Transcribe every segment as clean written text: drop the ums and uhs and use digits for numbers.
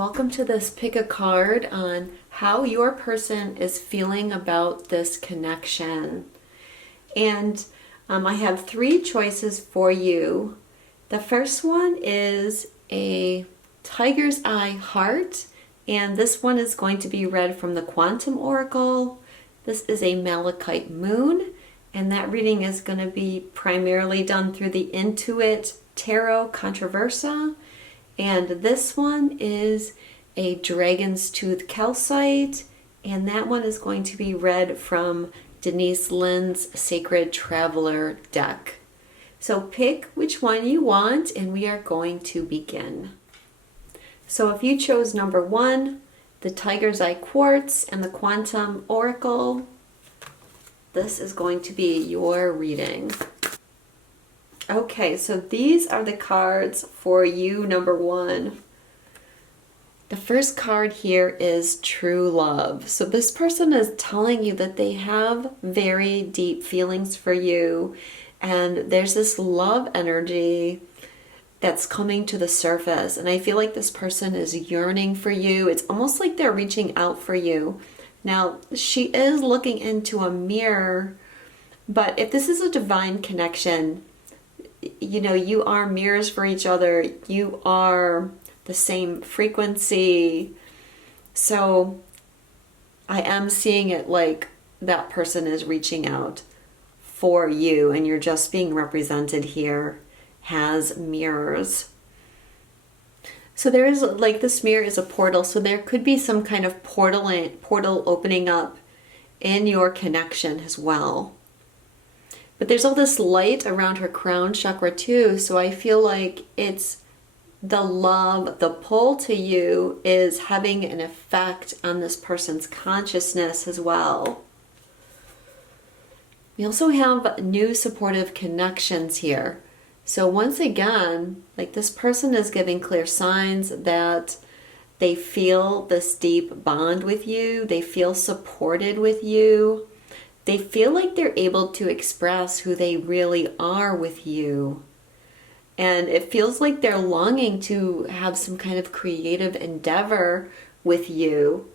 welcome to this pick a card on how your person is feeling about this connection. And I have three choices for you. The first one is a tiger's eye heart, and this one is going to be read from the Quantum Oracle. This is a Malachite moon, and that reading is going to be primarily done through the In2it Tarot Contra-Versa. And this one is a Dragon's Tooth Calcite, and that one is going to be read from Denise Lynn's Sacred Traveler deck. So pick which one you want, and we are going to begin. So if you chose number one, the Tiger's Eye Quartz and the Quantum Oracle, this is going to be your reading. Okay, so these are the cards for you, number one. The first card here is True Love. So this person is telling you that they have very deep feelings for you, and there's this love energy that's coming to the surface. And I feel like this person is yearning for you. It's almost like they're reaching out for you. Now, she is looking into a mirror, but if this is a divine connection, you know, you are mirrors for each other. You are the same frequency. So I am seeing it like that person is reaching out for you, and you're just being represented here as mirrors. So there is, like, this mirror is a portal. So there could be some kind of portal opening up in your connection as well. But there's all this light around her crown chakra too, so I feel like it's the love, the pull to you is having an effect on this person's consciousness as well. We also have new supportive connections here. So once again, like, this person is giving clear signs that they feel this deep bond with you, they feel supported with you. They feel like they're able to express who they really are with you. And it feels like they're longing to have some kind of creative endeavor with you.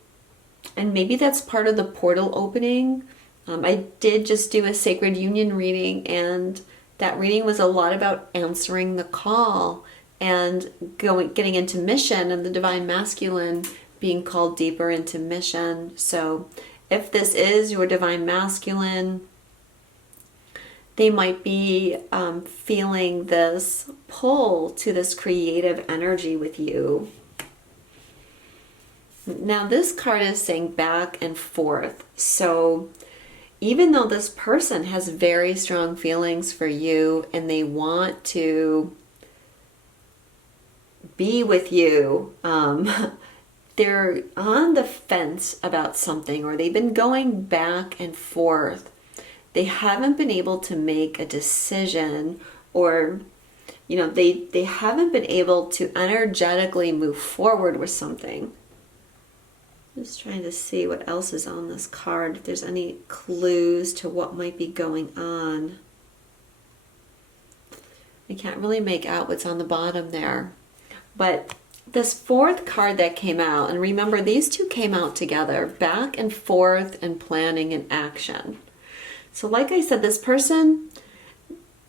And maybe that's part of the portal opening. I did just do a Sacred Union reading, and that reading was a lot about answering the call and getting into mission, and the Divine Masculine being called deeper into mission. So if this is your Divine Masculine, they might be feeling this pull to this creative energy with you. Now this card is saying back and forth. So even though this person has very strong feelings for you and they want to be with you, they're on the fence about something, or they've been going back and forth. They haven't been able to make a decision, or, you know, they haven't been able to energetically move forward with something. Just trying to see what else is on this card, if there's any clues to what might be going on. I can't really make out what's on the bottom there. But this fourth card that came out, and remember, these two came out together, back and forth and planning and action. So like I said, this person,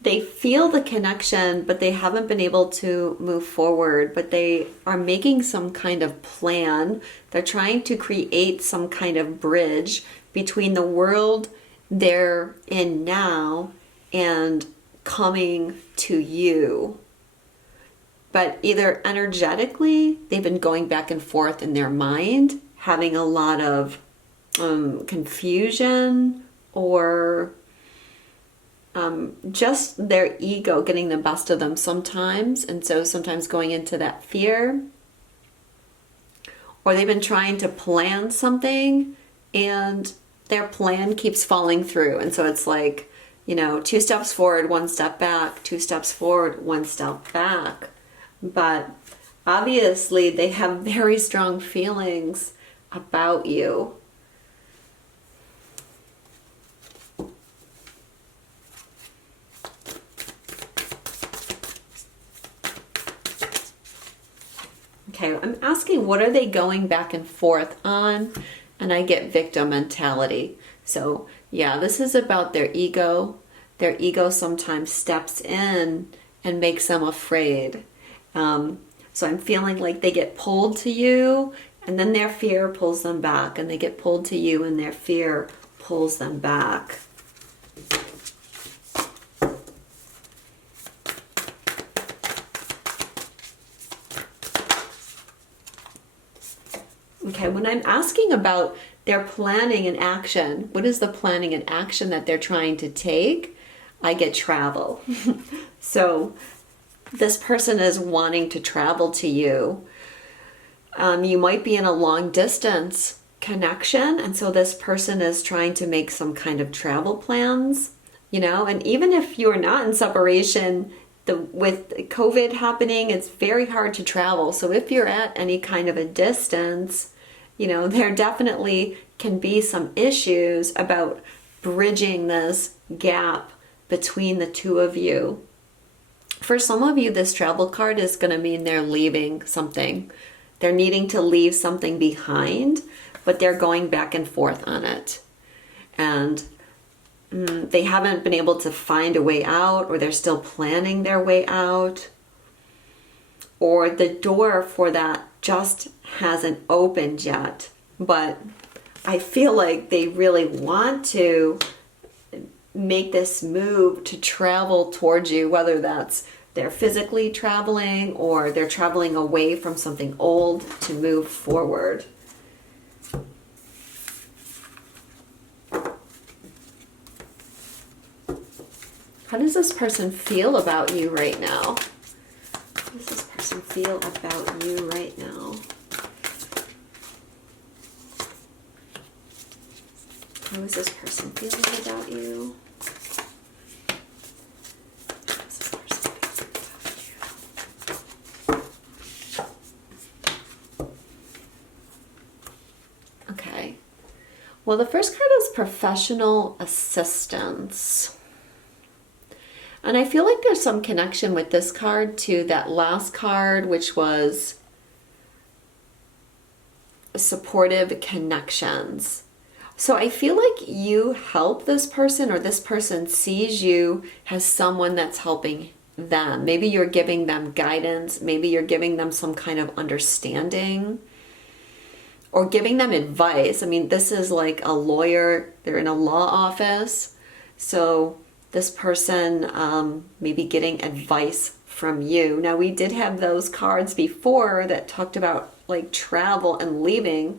they feel the connection, but they haven't been able to move forward, but they are making some kind of plan. They're trying to create some kind of bridge between the world they're in now and coming to you. But either energetically, they've been going back and forth in their mind, having a lot of confusion, or just their ego getting the best of them sometimes. And so sometimes going into that fear. Or they've been trying to plan something and their plan keeps falling through. And so it's like, you know, 2 steps forward, 1 step back, 2 steps forward, 1 step back. But obviously they have very strong feelings about you. Okay, I'm asking what are they going back and forth on, and I get victim mentality. So yeah, this is about their ego. Their ego sometimes steps in and makes them afraid. So I'm feeling like they get pulled to you, and then their fear pulls them back, and they get pulled to you, and their fear pulls them back. Okay, when I'm asking about their planning and action, what is the planning and action that they're trying to take? I get travel. So this person is wanting to travel to you. You might be in a long distance connection, and so this person is trying to make some kind of travel plans, you know, and even if you're not in separation, with COVID happening, it's very hard to travel. So if you're at any kind of a distance, you know, there definitely can be some issues about bridging this gap between the two of you. For some of you, this travel card is going to mean they're leaving something. They're needing to leave something behind, but they're going back and forth on it. And they haven't been able to find a way out, or they're still planning their way out. Or the door for that just hasn't opened yet. But I feel like they really want to make this move to travel towards you, whether that's they're physically traveling or they're traveling away from something old to move forward. How does this person feel about you right now? How does this person feel about you right now? How is this person feeling about you? How is this person feeling about you? Okay. Well, the first card is professional assistance. And I feel like there's some connection with this card to that last card, which was supportive connections. So I feel like you help this person, or this person sees you as someone that's helping them. Maybe you're giving them guidance. Maybe you're giving them some kind of understanding, or giving them advice. I mean, this is like a lawyer. They're in a law office. So this person may be getting advice from you. Now, we did have those cards before that talked about like travel and leaving.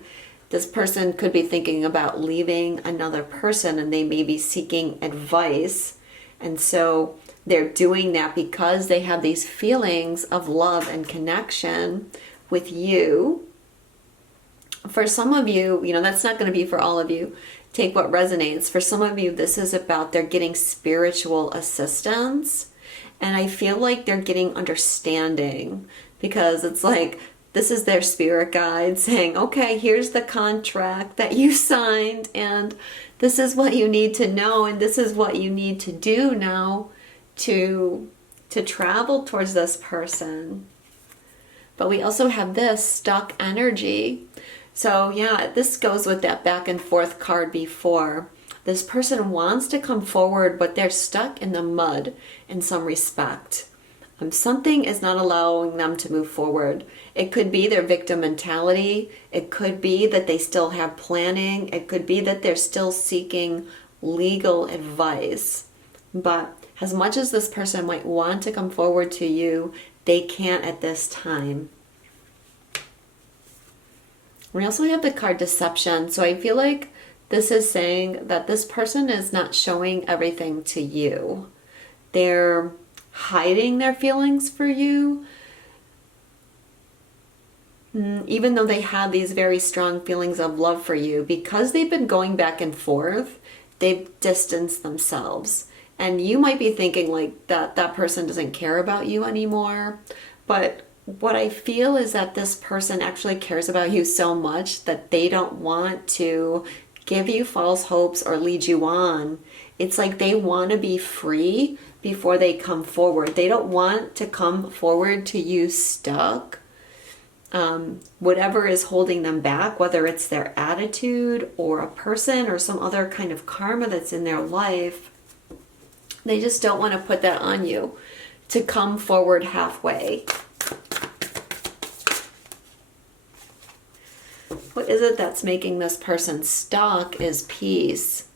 This person could be thinking about leaving another person, and they may be seeking advice. And so they're doing that because they have these feelings of love and connection with you. For some of you, you know, that's not going to be for all of you. Take what resonates. For some of you, this is about they're getting spiritual assistance. And I feel like they're getting understanding, because it's like this is their spirit guide saying, okay, here's the contract that you signed, and this is what you need to know, and this is what you need to do now to travel towards this person. But we also have this stuck energy. So yeah, this goes with that back and forth card before. This person wants to come forward, but they're stuck in the mud in some respect. Something is not allowing them to move forward. It could be their victim mentality. It could be that they still have planning. It could be that they're still seeking legal advice. But as much as this person might want to come forward to you, they can't at this time. We also have the card deception. So I feel like this is saying that this person is not showing everything to you. They're hiding their feelings for you. Even though they have these very strong feelings of love for you, because they've been going back and forth, they've distanced themselves. And you might be thinking like that person doesn't care about you anymore. But what I feel is that this person actually cares about you so much that they don't want to give you false hopes or lead you on. It's like they want to be free before they come forward. They don't want to come forward to you stuck. whatever is holding them back, whether it's their attitude or a person or some other kind of karma that's in their life, they just don't want to put that on you to come forward halfway. What is it that's making this person stuck is peace.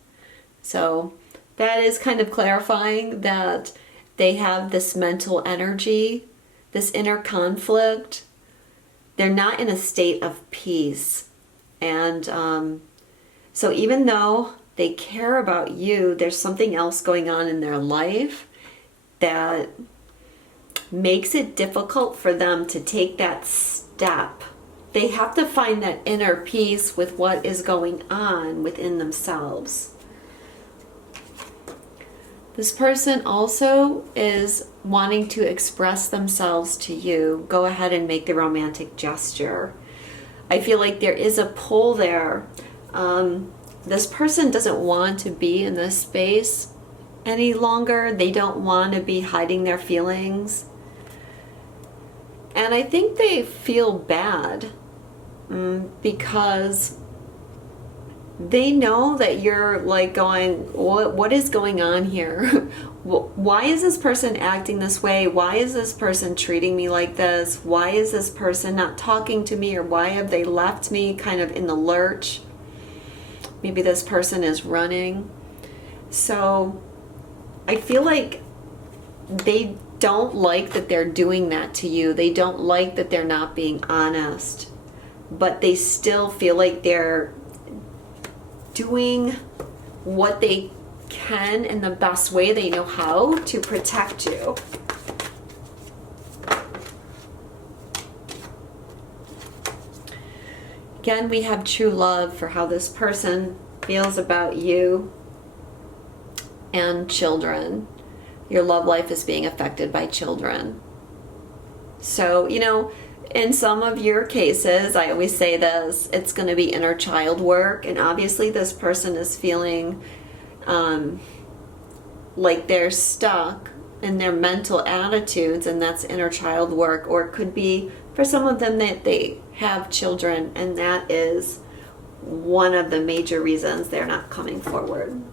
So that is kind of clarifying that they have this mental energy, this inner conflict. They're not in a state of peace. And so even though they care about you, there's something else going on in their life that makes it difficult for them to take that step. They have to find that inner peace with what is going on within themselves. This person also is wanting to express themselves to you. Go ahead and make the romantic gesture. I feel like there is a pull there. This person doesn't want to be in this space any longer. They don't want to be hiding their feelings. And I think they feel bad because they know that you're like going, what is going on here? Why is this person acting this way? Why is this person treating me like this? Why is this person not talking to me? Or why have they left me kind of in the lurch? Maybe this person is running. So I feel like they don't like that they're doing that to you. They don't like that they're not being honest. But they still feel like they're doing what they can in the best way they know how to protect you. Again, we have true love for how this person feels about you and children. Your love life is being affected by children. So, in some of your cases, I always say this, it's going to be inner child work. And obviously this person is feeling like they're stuck in their mental attitudes, and that's inner child work. Or it could be for some of them that they have children, and that is one of the major reasons they're not coming forward.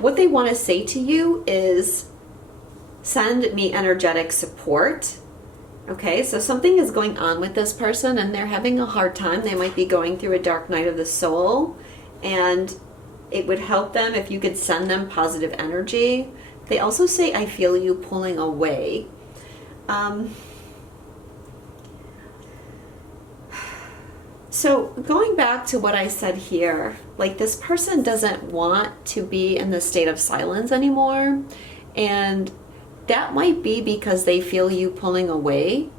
What they want to say to you is, send me energetic support. Okay, so something is going on with this person and they're having a hard time. They might be going through a dark night of the soul, and it would help them if you could send them positive energy. They also say, I feel you pulling away. So going back to what I said here, like this person doesn't want to be in the state of silence anymore. And that might be because they feel you pulling away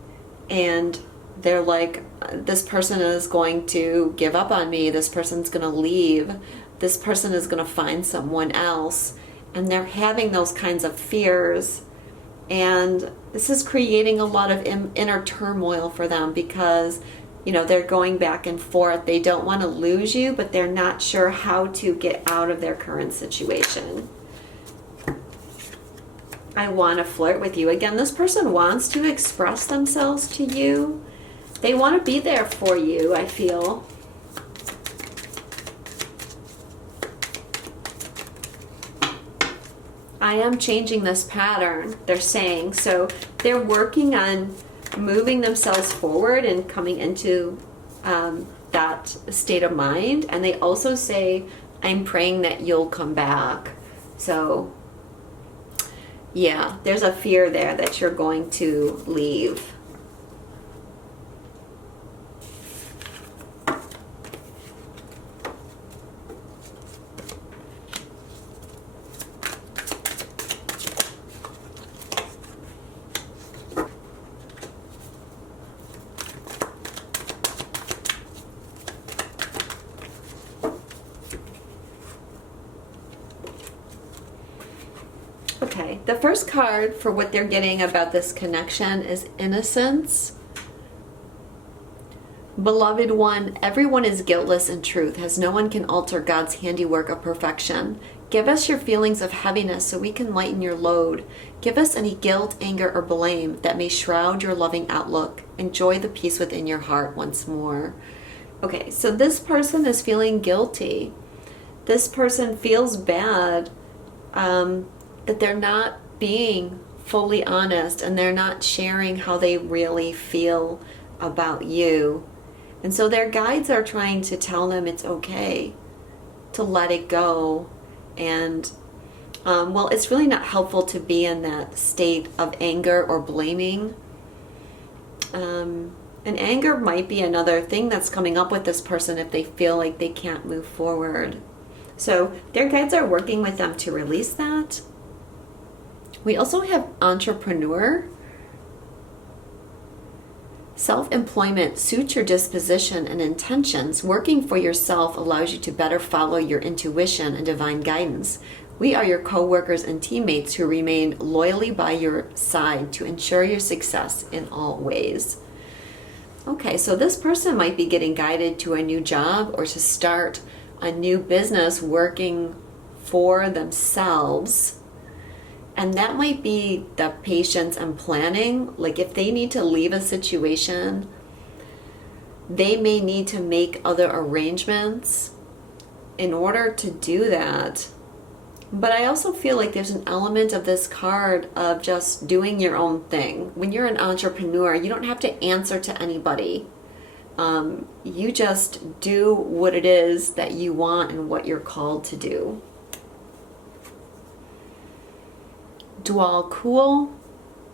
and they're like, this person is going to give up on me. This person's going to leave. This person is going to find someone else. And they're having those kinds of fears. And this is creating a lot of inner turmoil for them because they're going back and forth. They don't want to lose you, but they're not sure how to get out of their current situation. I want to flirt with you. Again, this person wants to express themselves to you. They want to be there for you, I feel. I am changing this pattern, they're saying. So they're working on moving themselves forward and coming into that state of mind. And they also say, I'm praying that you'll come back. So yeah, there's a fear there that you're going to leave. Okay, the first card for what they're getting about this connection is innocence. Beloved one, everyone is guiltless in truth, as no one can alter God's handiwork of perfection. Give us your feelings of heaviness so we can lighten your load. Give us any guilt, anger, or blame that may shroud your loving outlook. Enjoy the peace within your heart once more. Okay, so this person is feeling guilty. This person feels bad that they're not being fully honest and they're not sharing how they really feel about you. And so their guides are trying to tell them it's okay to let it go. And well, it's really not helpful to be in that state of anger or blaming. And anger might be another thing that's coming up with this person if they feel like they can't move forward. So their guides are working with them to release that. We also have entrepreneur. Self-employment suits your disposition and intentions. Working for yourself allows you to better follow your intuition and divine guidance. We are your co-workers and teammates who remain loyally by your side to ensure your success in all ways. Okay, so this person might be getting guided to a new job or to start a new business working for themselves. And that might be the patience and planning. Like if they need to leave a situation, they may need to make other arrangements in order to do that. But I also feel like there's an element of this card of just doing your own thing. When you're an entrepreneur, you don't have to answer to anybody. You just do what it is that you want and what you're called to do. Dwal cool,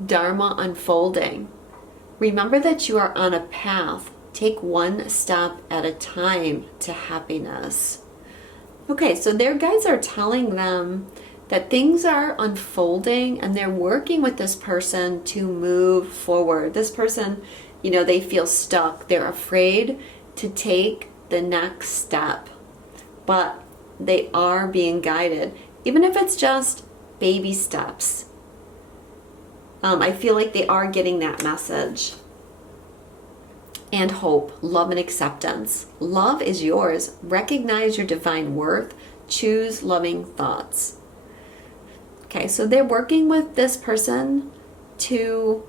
Dharma unfolding. Remember that you are on a path. Take one step at a time to happiness. Okay, so their guides are telling them that things are unfolding and they're working with this person to move forward. This person, they feel stuck. They're afraid to take the next step, but they are being guided, even if it's just baby steps. I feel like they are getting that message. And hope, love, and acceptance. Love is yours. Recognize your divine worth. Choose loving thoughts. Okay, so they're working with this person to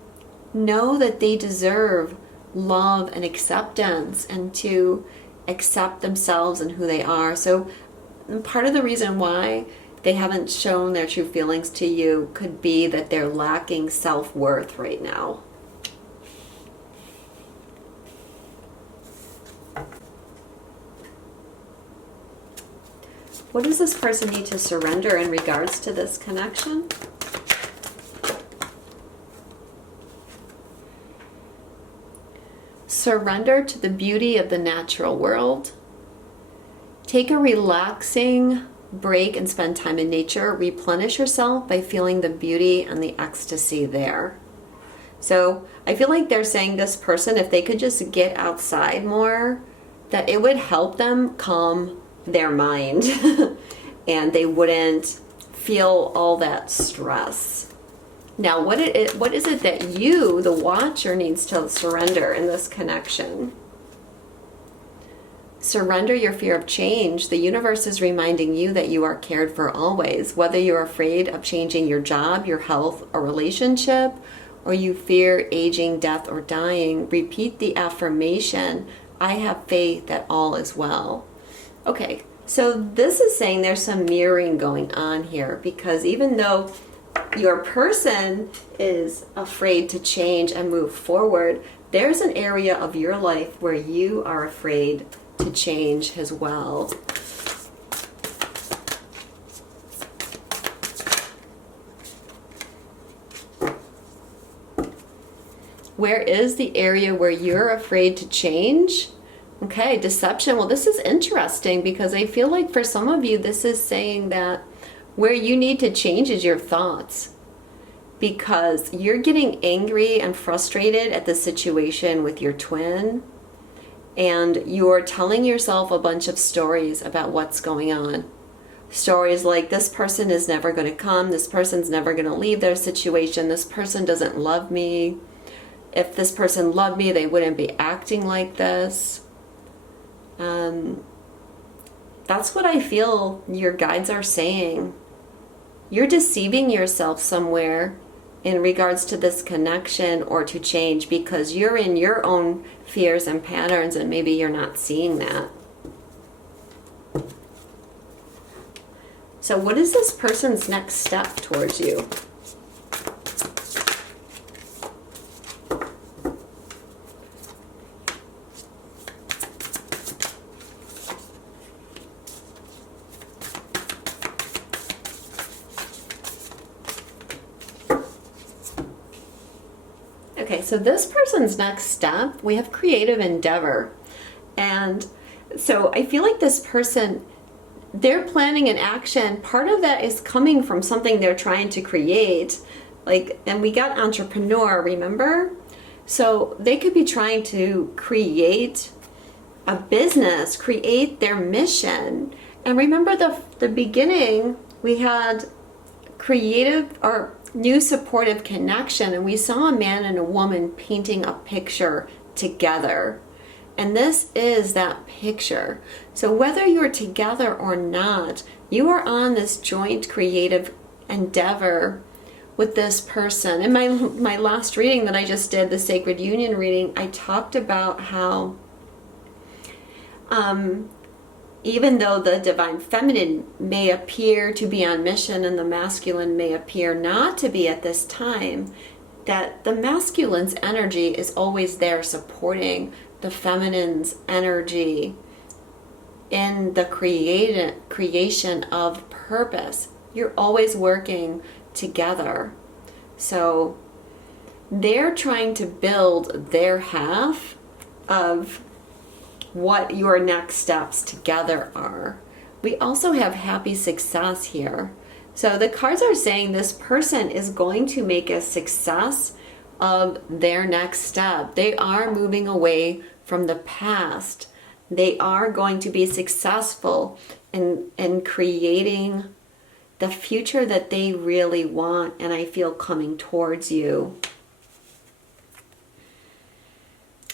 know that they deserve love and acceptance and to accept themselves and who they are. So part of the reason why they haven't shown their true feelings to you could be that they're lacking self-worth right now. What does this person need to surrender in regards to this connection? Surrender to the beauty of the natural world. Take a relaxing break and spend time in nature. Replenish yourself by feeling the beauty and the ecstasy there. So I feel like they're saying this person, if they could just get outside more, that it would help them calm their mind and they wouldn't feel all that stress. Now, what is it that you, the watcher, needs to surrender in this connection? Surrender your fear of change. The universe is reminding you that you are cared for always. Whether you're afraid of changing your job, your health, or relationship, or you fear aging, death, or dying, repeat the affirmation, I have faith that all is well. Okay, so this is saying there's some mirroring going on here, because even though your person is afraid to change and move forward, there's an area of your life where you are afraid to change as well. Where is the area where you're afraid to change? Okay, deception. Well, this is interesting because I feel like for some of you, this is saying that where you need to change is your thoughts, because you're getting angry and frustrated at the situation with your twin, and you're telling yourself a bunch of stories about what's going on. Stories like, this person is never going to come, this person's never going to leave their situation, this person doesn't love me. If this person loved me, they wouldn't be acting like this. That's what I feel your guides are saying. You're deceiving yourself somewhere in regards to this connection or to change because you're in your own fears and patterns and maybe you're not seeing that. So what is this person's next step towards you? Okay, so this person's next step, we have creative endeavor. And so I feel like this person, they're planning an action. Part of that is coming from something they're trying to create. Like, and we got entrepreneur, remember? So they could be trying to create a business, create their mission. And remember the beginning, we had creative or new supportive connection, and we saw a man and a woman painting a picture together. And this is that picture. So whether you're together or not, you are on this joint creative endeavor with this person. In my last reading that I just did, the Sacred Union reading, I talked about how even though the divine feminine may appear to be on mission and the masculine may appear not to be at this time, that the masculine's energy is always there supporting the feminine's energy in the creation of purpose. You're always working together. So they're trying to build their half of what your next steps together are. We also have happy success here. So the cards are saying this person is going to make a success of their next step. They are moving away from the past. They are going to be successful in creating the future that they really want, and I feel coming towards you.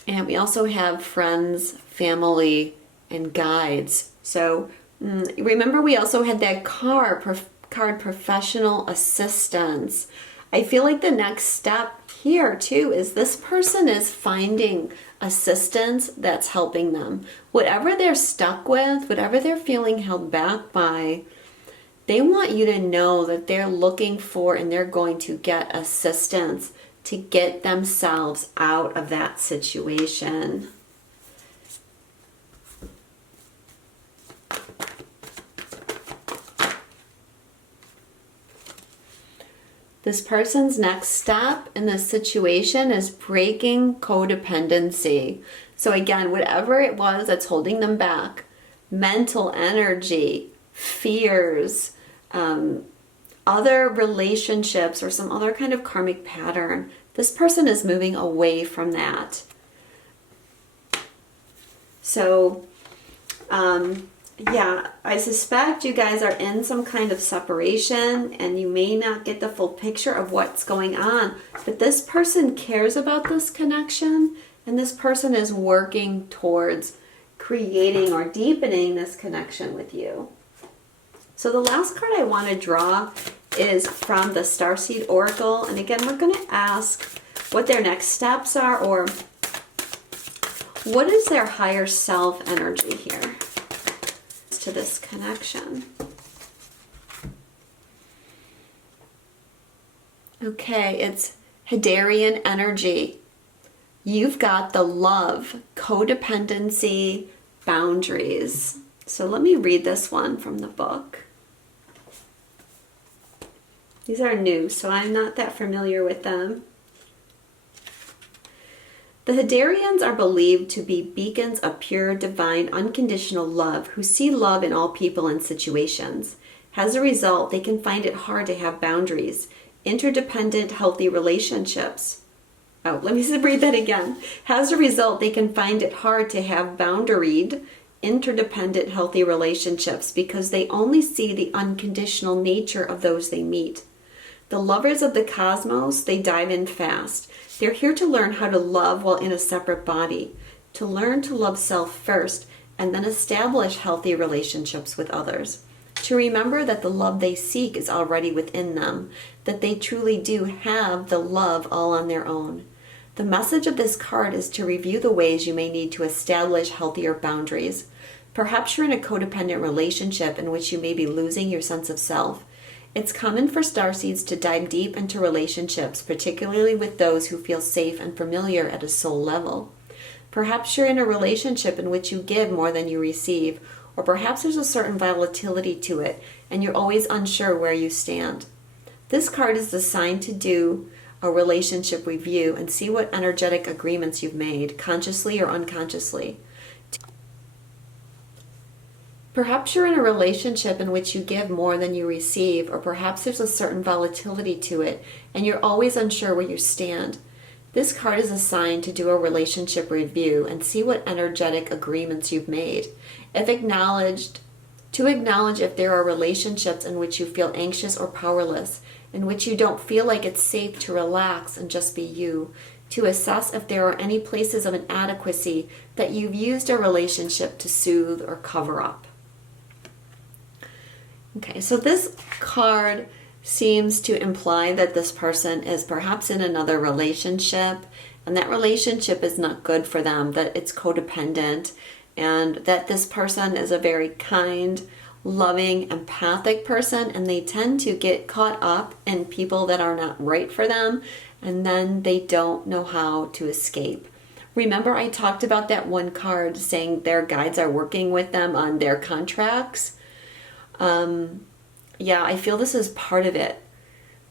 And we also have friends, family, and guides. So remember we also had that card professional assistance. I feel like the next step here too is this person is finding assistance that's helping them. Whatever they're stuck with, whatever they're feeling held back by, they want you to know that they're looking for and they're going to get assistance to get themselves out of that situation. This person's next step in this situation is breaking codependency. So again, whatever it was that's holding them back, mental energy, fears, other relationships, or some other kind of karmic pattern, this person is moving away from that. So, yeah, I suspect you guys are in some kind of separation and you may not get the full picture of what's going on, but this person cares about this connection and this person is working towards creating or deepening this connection with you. So the last card I want to draw is from the Starseed Oracle, and again we're going to ask what their next steps are, or what is their higher self energy here to this connection. Okay, it's Hadarian energy. You've got the love, codependency, boundaries. So let me read this one from the book. These are new, so I'm not that familiar with them. The Hadarians are believed to be beacons of pure, divine, unconditional love who see love in all people and situations. As a result, they can find it hard to have boundaries, interdependent, healthy relationships. Oh, let me read that again. As a result, they can find it hard to have boundaried, interdependent, healthy relationships because they only see the unconditional nature of those they meet. The lovers of the cosmos, they dive in fast. They're here to learn how to love while in a separate body, to learn to love self first, and then establish healthy relationships with others. To remember that the love they seek is already within them, that they truly do have the love all on their own. The message of this card is to review the ways you may need to establish healthier boundaries. Perhaps you're in a codependent relationship in which you may be losing your sense of self. It's common for starseeds to dive deep into relationships, particularly with those who feel safe and familiar at a soul level. Perhaps you're in a relationship in which you give more than you receive, or perhaps there's a certain volatility to it, and you're always unsure where you stand. This card is designed to do a relationship review and see what energetic agreements you've made, consciously or unconsciously. Perhaps you're in a relationship in which you give more than you receive, or perhaps there's a certain volatility to it, and you're always unsure where you stand. This card is assigned to do a relationship review and see what energetic agreements you've made. To acknowledge if there are relationships in which you feel anxious or powerless, in which you don't feel like it's safe to relax and just be you. To assess if there are any places of inadequacy that you've used a relationship to soothe or cover up. Okay, so this card seems to imply that this person is perhaps in another relationship, and that relationship is not good for them, that it's codependent, and that this person is a very kind, loving, empathic person, and they tend to get caught up in people that are not right for them, and then they don't know how to escape. Remember, I talked about that one card saying their guides are working with them on their contracts? Yeah, I feel this is part of it.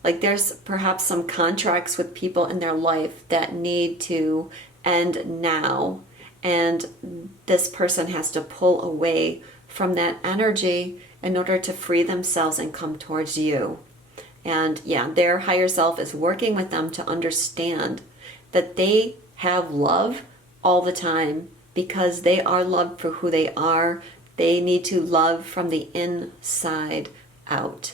Like there's perhaps some contracts with people in their life that need to end now, and this person has to pull away from that energy in order to free themselves and come towards you. And yeah, their higher self is working with them to understand that they have love all the time because they are loved for who they are. They need to love from the inside out.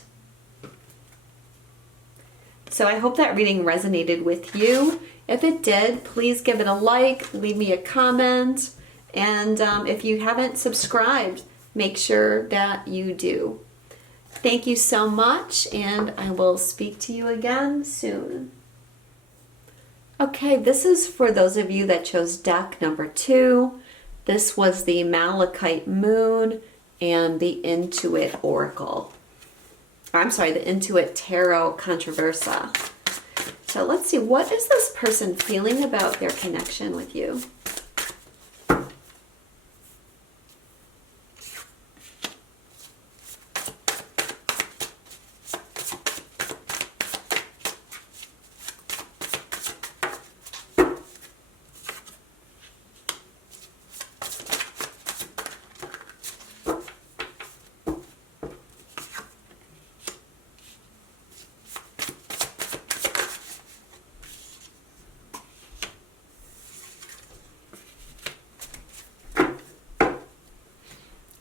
So I hope that reading resonated with you. If it did, please give it a like, leave me a comment, and if you haven't subscribed, make sure that you do. Thank you so much, and I will speak to you again soon. Okay, this is for those of you that chose deck number 2. This was the Malachite Moon and the In2it Oracle. I'm sorry, the In2it Tarot Contra-Versa. So let's see, what is this person feeling about their connection with you?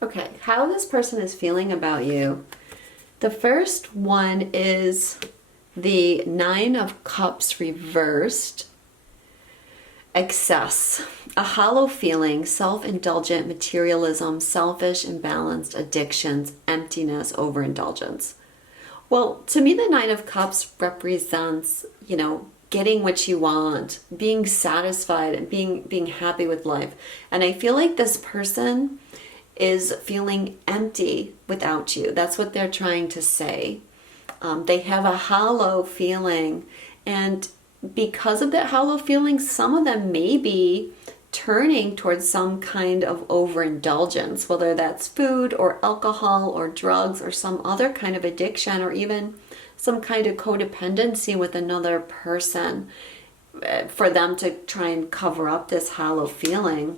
Okay, how this person is feeling about you. The first one is the 9 of Cups reversed. Excess, a hollow feeling, self-indulgent, materialism, selfish, imbalanced, addictions, emptiness, overindulgence. Well, to me, the 9 of Cups represents, getting what you want, being satisfied, and being happy with life. And I feel like this person is feeling empty without you. That's what they're trying to say. They have a hollow feeling, and because of that hollow feeling, some of them may be turning towards some kind of overindulgence, whether that's food or alcohol or drugs or some other kind of addiction, or even some kind of codependency with another person for them to try and cover up this hollow feeling.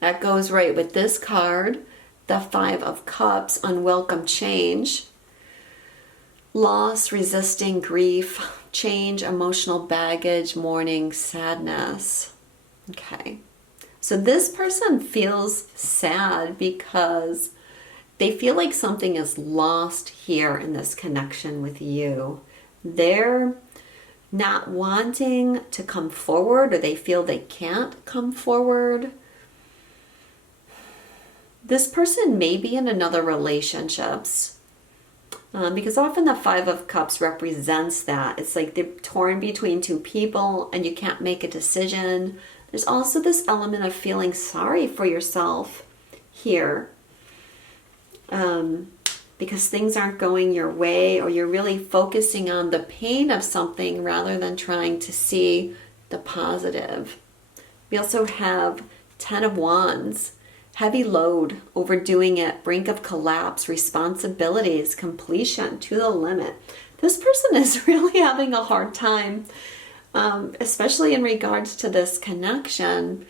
That goes right with this card, the 5 of Cups, unwelcome change, loss, resisting, grief, change, emotional baggage, mourning, sadness. Okay, so this person feels sad because they feel like something is lost here in this connection with you. They're not wanting to come forward, or they feel they can't come forward. This person may be in another relationships. Because often the Five of Cups represents that. It's like they're torn between two people and you can't make a decision. There's also this element of feeling sorry for yourself here. Because things aren't going your way, or you're really focusing on the pain of something rather than trying to see the positive. We also have Ten of Wands. Heavy load, overdoing it, brink of collapse, responsibilities, completion, to the limit. This person is really having a hard time, especially in regards to this connection,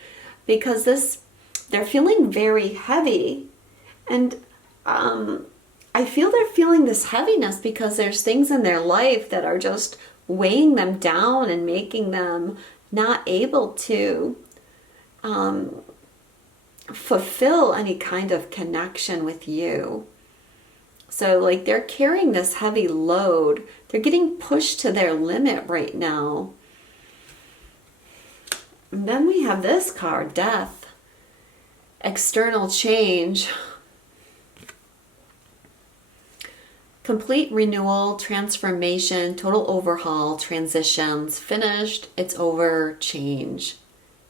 because they're feeling very heavy. And I feel they're feeling this heaviness because there's things in their life that are just weighing them down and making them not able to fulfill any kind of connection with you. So like they're carrying this heavy load. They're getting pushed to their limit right now. And then we have this card, Death. External change. Complete renewal, transformation, total overhaul, transitions, finished, it's over, change.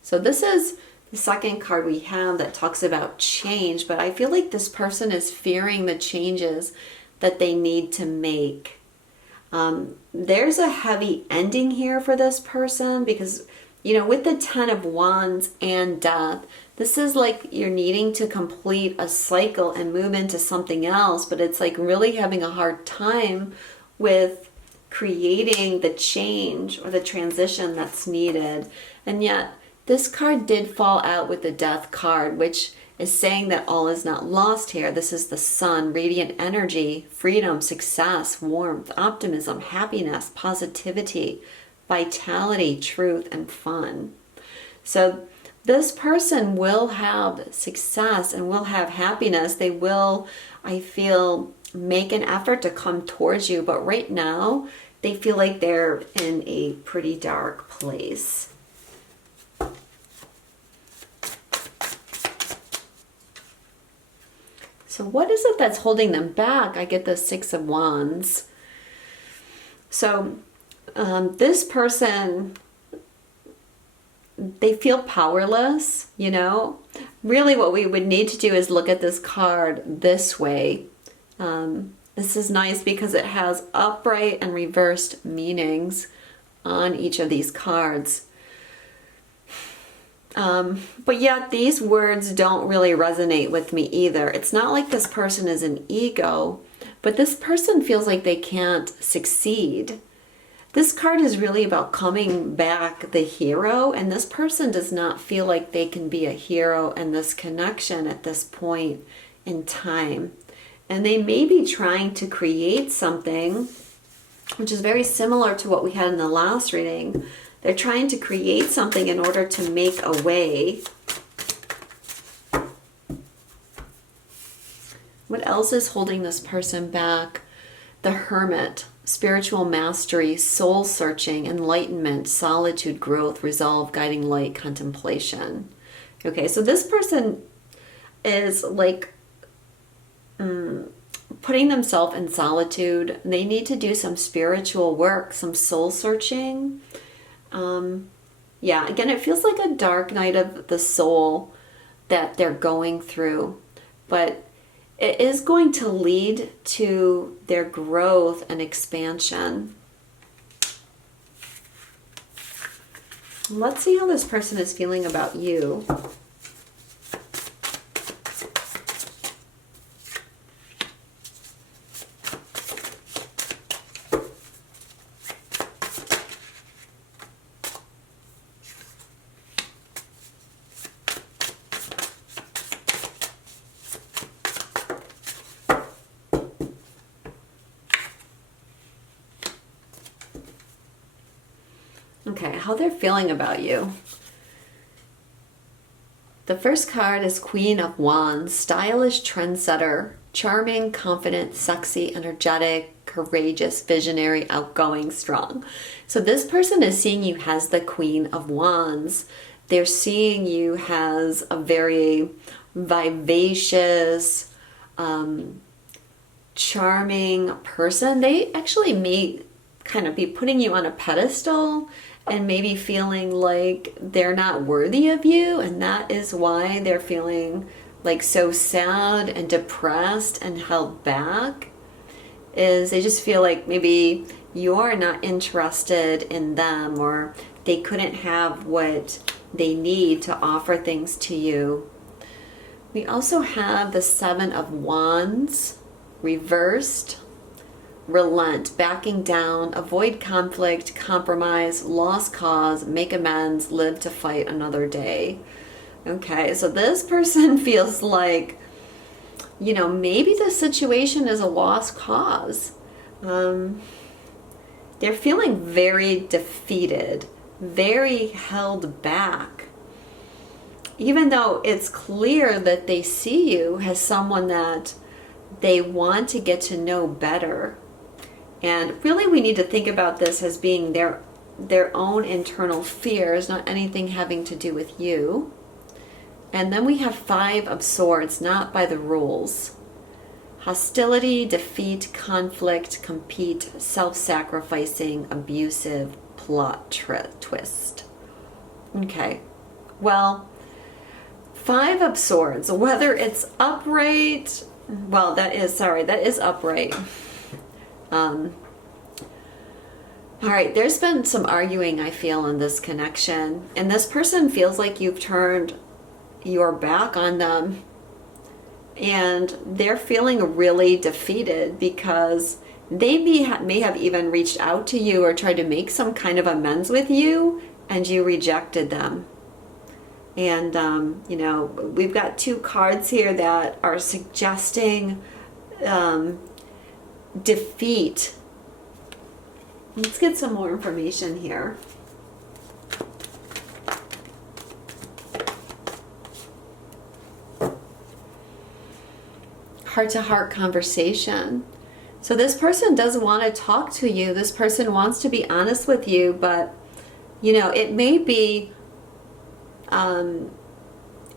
So this is the second card we have that talks about change, but I feel like this person is fearing the changes that they need to make. There's a heavy ending here for this person because, you know, with the Ten of Wands and Death, this is like you're needing to complete a cycle and move into something else, but it's like really having a hard time with creating the change or the transition that's needed. And yet, this card did fall out with the Death card, which is saying that all is not lost here. This is the Sun, radiant energy, freedom, success, warmth, optimism, happiness, positivity, vitality, truth, and fun. So this person will have success and will have happiness. They will, I feel, make an effort to come towards you. But right now, they feel like they're in a pretty dark place. So what is it that's holding them back? I get the Six of Wands. So this person, they feel powerless, you know. Really what we would need to do is look at this card this way. This is nice because it has upright and reversed meanings on each of these cards. But yet these words don't really resonate with me either. It's not like this person is an ego, but this person feels like they can't succeed. This card is really about coming back the hero, and this person does not feel like they can be a hero in this connection at this point in time. And they may be trying to create something, which is very similar to what we had in the last reading. They're trying to create something in order to make a way. What else is holding this person back? The Hermit, spiritual mastery, soul searching, enlightenment, solitude, growth, resolve, guiding light, contemplation. Okay, so this person is like putting themselves in solitude. They need to do some spiritual work, some soul searching. Yeah, again, it feels like a dark night of the soul that they're going through, but it is going to lead to their growth and expansion. Let's see how this person is feeling about you. Okay, how they're feeling about you. The first card is Queen of Wands, stylish trendsetter, charming, confident, sexy, energetic, courageous, visionary, outgoing, strong. So this person is seeing you as the Queen of Wands. They're seeing you as a very vivacious, charming person. They actually may kind of be putting you on a pedestal and maybe feeling like they're not worthy of you, and that is why they're feeling like so sad and depressed and held back, is they just feel like maybe you're not interested in them, or they couldn't have what they need to offer things to you. We also have the Seven of Wands reversed. Relent, backing down, avoid conflict, compromise, lost cause, make amends, live to fight another day. Okay, so this person feels like, maybe the situation is a lost cause. They're feeling very defeated, very held back. Even though it's clear that they see you as someone that they want to get to know better. And really we need to think about this as being their own internal fears, not anything having to do with you. And then we have Five of Swords, not by the rules. Hostility, defeat, conflict, compete, self-sacrificing, abusive, plot twist. Okay, well, Five of Swords, whether it's upright, well, that is upright. All right, there's been some arguing, I feel, in this connection. And this person feels like you've turned your back on them. And they're feeling really defeated because they may have even reached out to you or tried to make some kind of amends with you, and you rejected them. And, we've got two cards here that are suggesting defeat. Let's get some more information here. Heart-to-heart conversation. So this person does want to talk to you. This person wants to be honest with you, but, it may be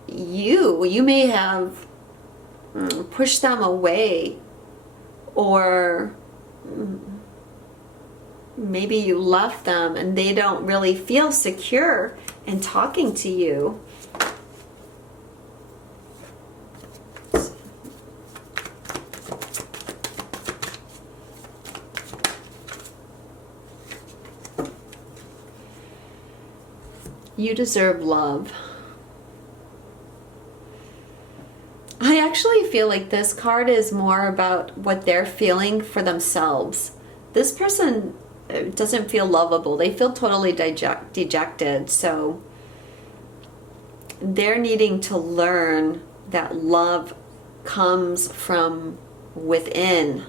you may have pushed them away, or maybe you left them and they don't really feel secure in talking to you. You deserve love. I actually feel like this card is more about what they're feeling for themselves. This person doesn't feel lovable. They feel totally dejected. So they're needing to learn that love comes from within.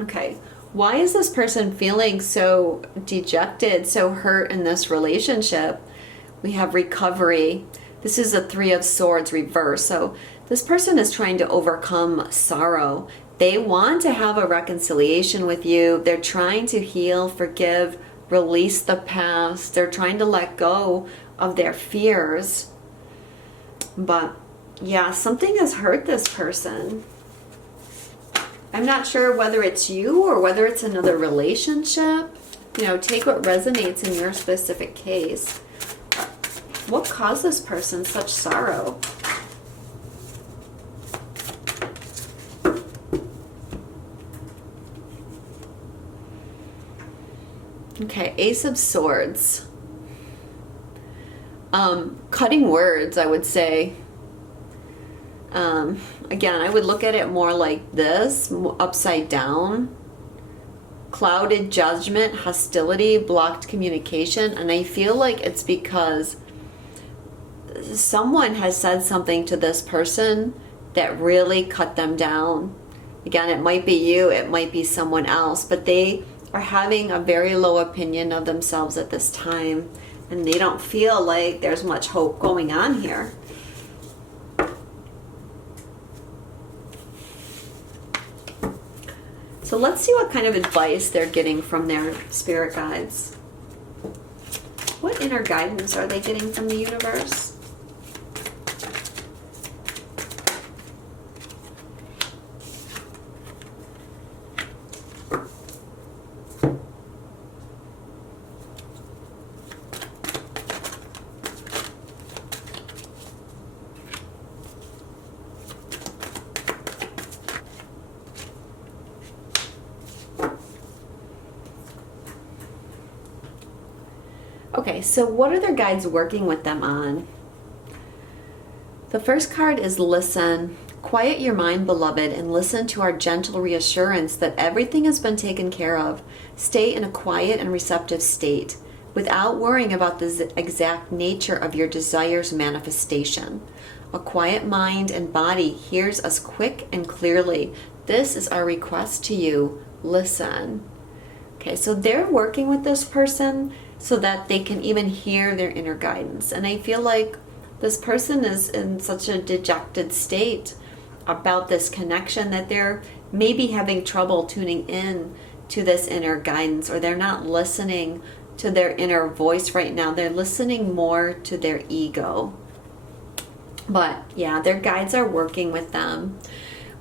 Okay, why is this person feeling so dejected, so hurt in this relationship? We have recovery. This is the Three of Swords reverse. So this person is trying to overcome sorrow. They want to have a reconciliation with you. They're trying to heal, forgive, release the past. They're trying to let go of their fears. But yeah, something has hurt this person. I'm not sure whether it's you or whether it's another relationship. Take what resonates in your specific case. What caused this person such sorrow? Okay, Ace of Swords. Cutting words, I would say. Again, I would look at it more like this, upside down. Clouded judgment, hostility, blocked communication. And I feel like it's because someone has said something to this person that really cut them down. Again, it might be you, it might be someone else, but they are having a very low opinion of themselves at this time, and they don't feel like there's much hope going on here. So let's see what kind of advice they're getting from their spirit guides. What inner guidance are they getting from the universe? Okay, so what are their guides working with them on? The first card is listen. Quiet your mind, beloved, and listen to our gentle reassurance that everything has been taken care of. Stay in a quiet and receptive state without worrying about the exact nature of your desire's manifestation. A quiet mind and body hears us quick and clearly. This is our request to you. Listen. Okay, so they're working with this person so that they can even hear their inner guidance. And I feel like this person is in such a dejected state about this connection that they're maybe having trouble tuning in to this inner guidance, or they're not listening to their inner voice right now. They're listening more to their ego. But yeah, their guides are working with them.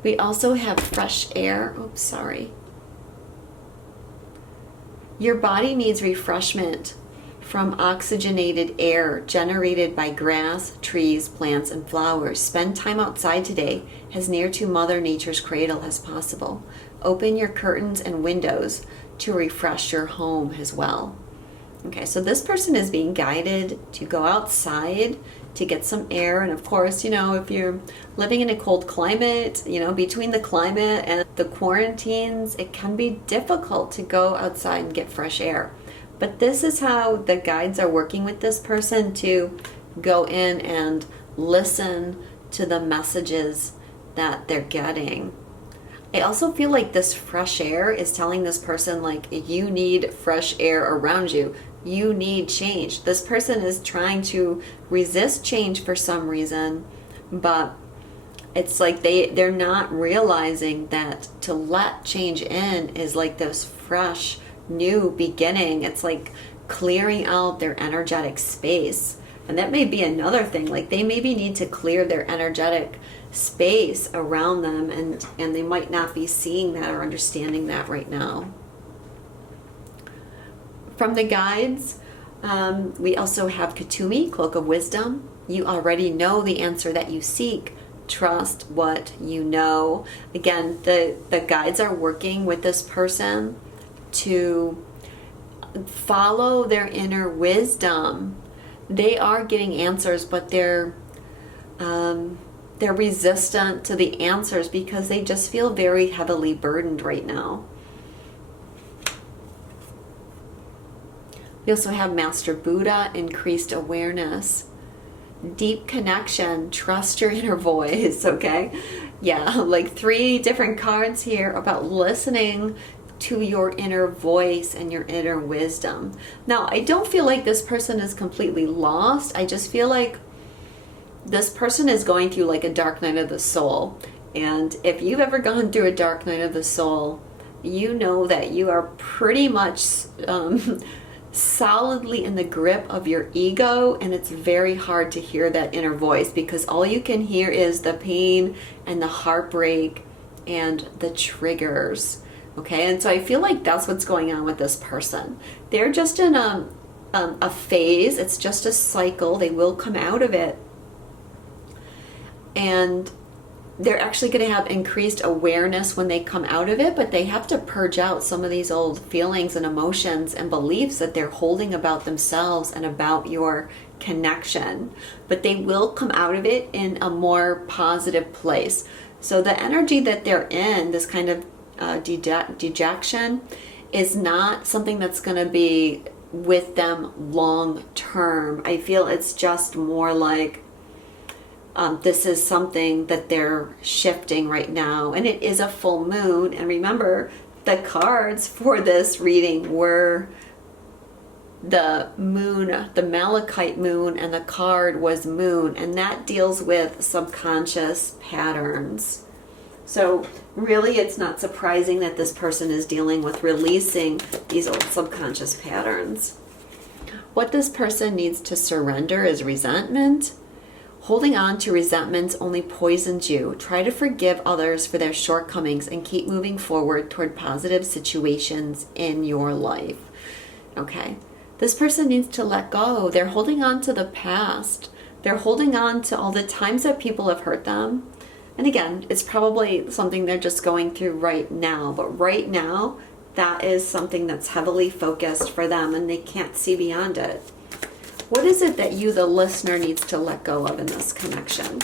We also have fresh air. Oops, sorry. Your body needs refreshment from oxygenated air generated by grass, trees, plants, and flowers. Spend time outside today, as near to Mother Nature's cradle as possible. Open your curtains and windows to refresh your home as well. Okay, so this person is being guided to go outside to get some air. And of course, if you're living in a cold climate, between the climate and the quarantines, it can be difficult to go outside and get fresh air. But this is how the guides are working with this person to go in and listen to the messages that they're getting. I also feel like this fresh air is telling this person, like, you need fresh air around you. You need change. This person is trying to resist change for some reason, but it's like they're not realizing that to let change in is like this fresh new beginning. It's like clearing out their energetic space. And that may be another thing. Like, they maybe need to clear their energetic space around them, and they might not be seeing that or understanding that right now. From the guides, we also have Katumi, Cloak of Wisdom. You already know the answer that you seek. Trust what you know. Again, the guides are working with this person to follow their inner wisdom. They are getting answers, but they're resistant to the answers because they just feel very heavily burdened right now. We also have Master Buddha, increased awareness, deep connection, trust your inner voice, okay? Yeah, like 3 different cards here about listening to your inner voice and your inner wisdom. Now, I don't feel like this person is completely lost. I just feel like this person is going through like a dark night of the soul. And if you've ever gone through a dark night of the soul, you know that you are pretty much solidly in the grip of your ego, and it's very hard to hear that inner voice because all you can hear is the pain and the heartbreak and the triggers. Okay, and so I feel like that's what's going on with this person. They're just in a phase. It's just a cycle. They will come out of it, and they're actually going to have increased awareness when they come out of it, but they have to purge out some of these old feelings and emotions and beliefs that they're holding about themselves and about your connection. But they will come out of it in a more positive place. So the energy that they're in, this kind of dejection, is not something that's going to be with them long term. I feel it's just more like this is something that they're shifting right now, and it is a full moon. And remember, the cards for this reading were the moon, the Malachite moon, and the card was moon, and that deals with subconscious patterns. So really, it's not surprising that this person is dealing with releasing these old subconscious patterns. What this person needs to surrender is resentment. Holding on to resentments only poisons you. Try to forgive others for their shortcomings and keep moving forward toward positive situations in your life. Okay? This person needs to let go. They're holding on to the past. They're holding on to all the times that people have hurt them. And again, it's probably something they're just going through right now. But right now, that is something that's heavily focused for them and they can't see beyond it. What is it that you, the listener, needs to let go of in this connection?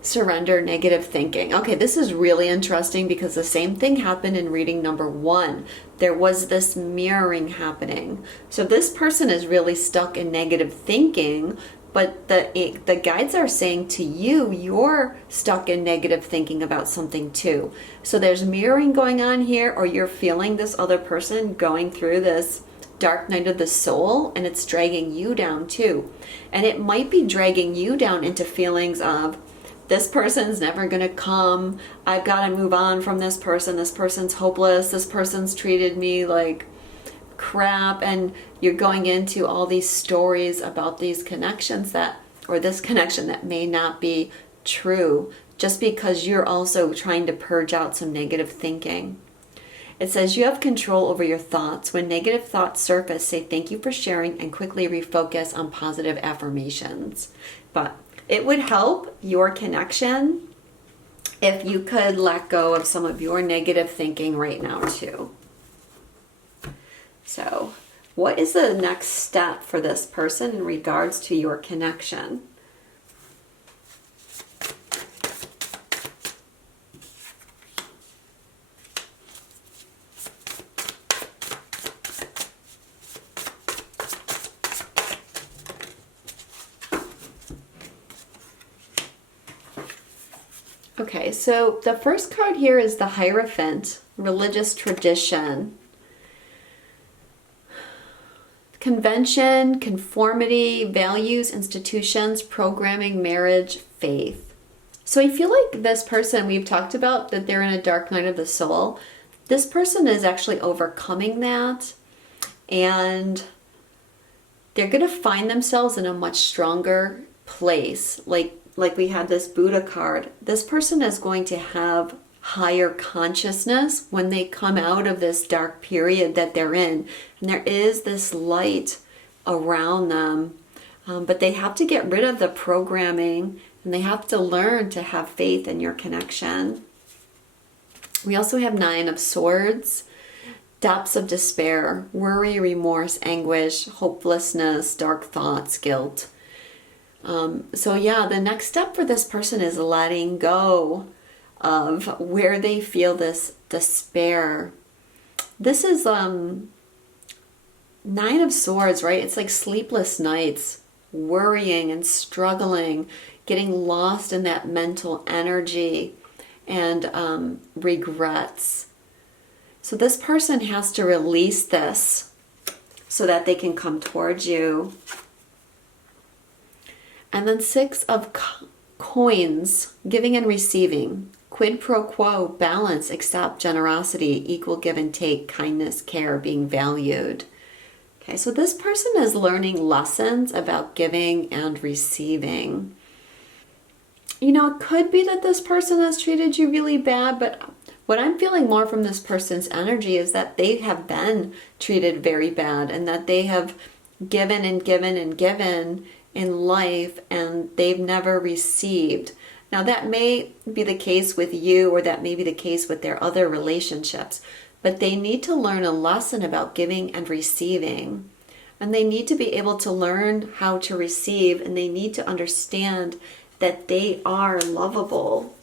Surrender negative thinking. Okay, this is really interesting because the same thing happened in reading number 1. There was this mirroring happening. So this person is really stuck in negative thinking, but the guides are saying to you, you're stuck in negative thinking about something too. So there's mirroring going on here, or you're feeling this other person going through this dark night of the soul, and it's dragging you down too. And it might be dragging you down into feelings of, this person's never going to come. I've got to move on from this person. This person's hopeless. This person's treated me like crap. And you're going into all these stories about these connections that, or this connection that may not be true, just because you're also trying to purge out some negative thinking. It says you have control over your thoughts. When negative thoughts surface, say thank you for sharing and quickly refocus on positive affirmations. But it would help your connection if you could let go of some of your negative thinking right now too. So, what is the next step for this person in regards to your connection? Okay, so the first card here is the Hierophant, religious tradition. Convention, conformity, values, institutions, programming, marriage, faith. So I feel like this person, we've talked about that they're in a dark night of the soul. This person is actually overcoming that, and they're going to find themselves in a much stronger place. Like we had this Buddha card. This person is going to have higher consciousness when they come out of this dark period that they're in. And there is this light around them. But they have to get rid of the programming, and they have to learn to have faith in your connection. We also have 9 of Swords, depths of despair, worry, remorse, anguish, hopelessness, dark thoughts, guilt. So yeah, the next step for this person is letting go of where they feel this despair. This is 9 of Swords, right? It's like sleepless nights, worrying and struggling, getting lost in that mental energy, and regrets. So this person has to release this so that they can come towards you. And then 6 of Coins, giving and receiving. Quid pro quo, balance, accept, generosity, equal give and take, kindness, care, being valued. Okay, so this person is learning lessons about giving and receiving. You know, it could be that this person has treated you really bad, but what I'm feeling more from this person's energy is that they have been treated very bad, and that they have given and given and given in life, and they've never received. Now that may be the case with you, or that may be the case with their other relationships, but they need to learn a lesson about giving and receiving. And they need to be able to learn how to receive, and they need to understand that they are lovable.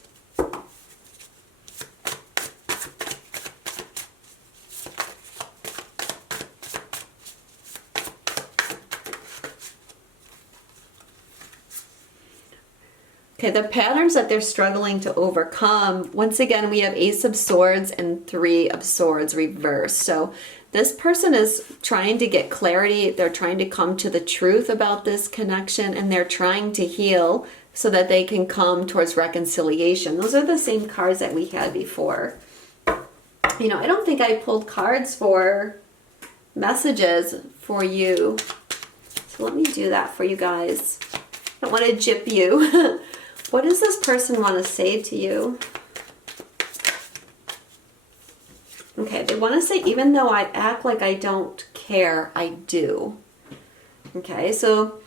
Okay, the patterns that they're struggling to overcome, once again, we have Ace of Swords and Three of Swords reversed. So this person is trying to get clarity. They're trying to come to the truth about this connection, and they're trying to heal so that they can come towards reconciliation. Those are the same cards that we had before. You know, I don't think I pulled cards for messages for you. So let me do that for you guys. I don't want to gyp you. What does this person want to say to you? Okay, they want to say, even though I act like I don't care, I do. Okay, so,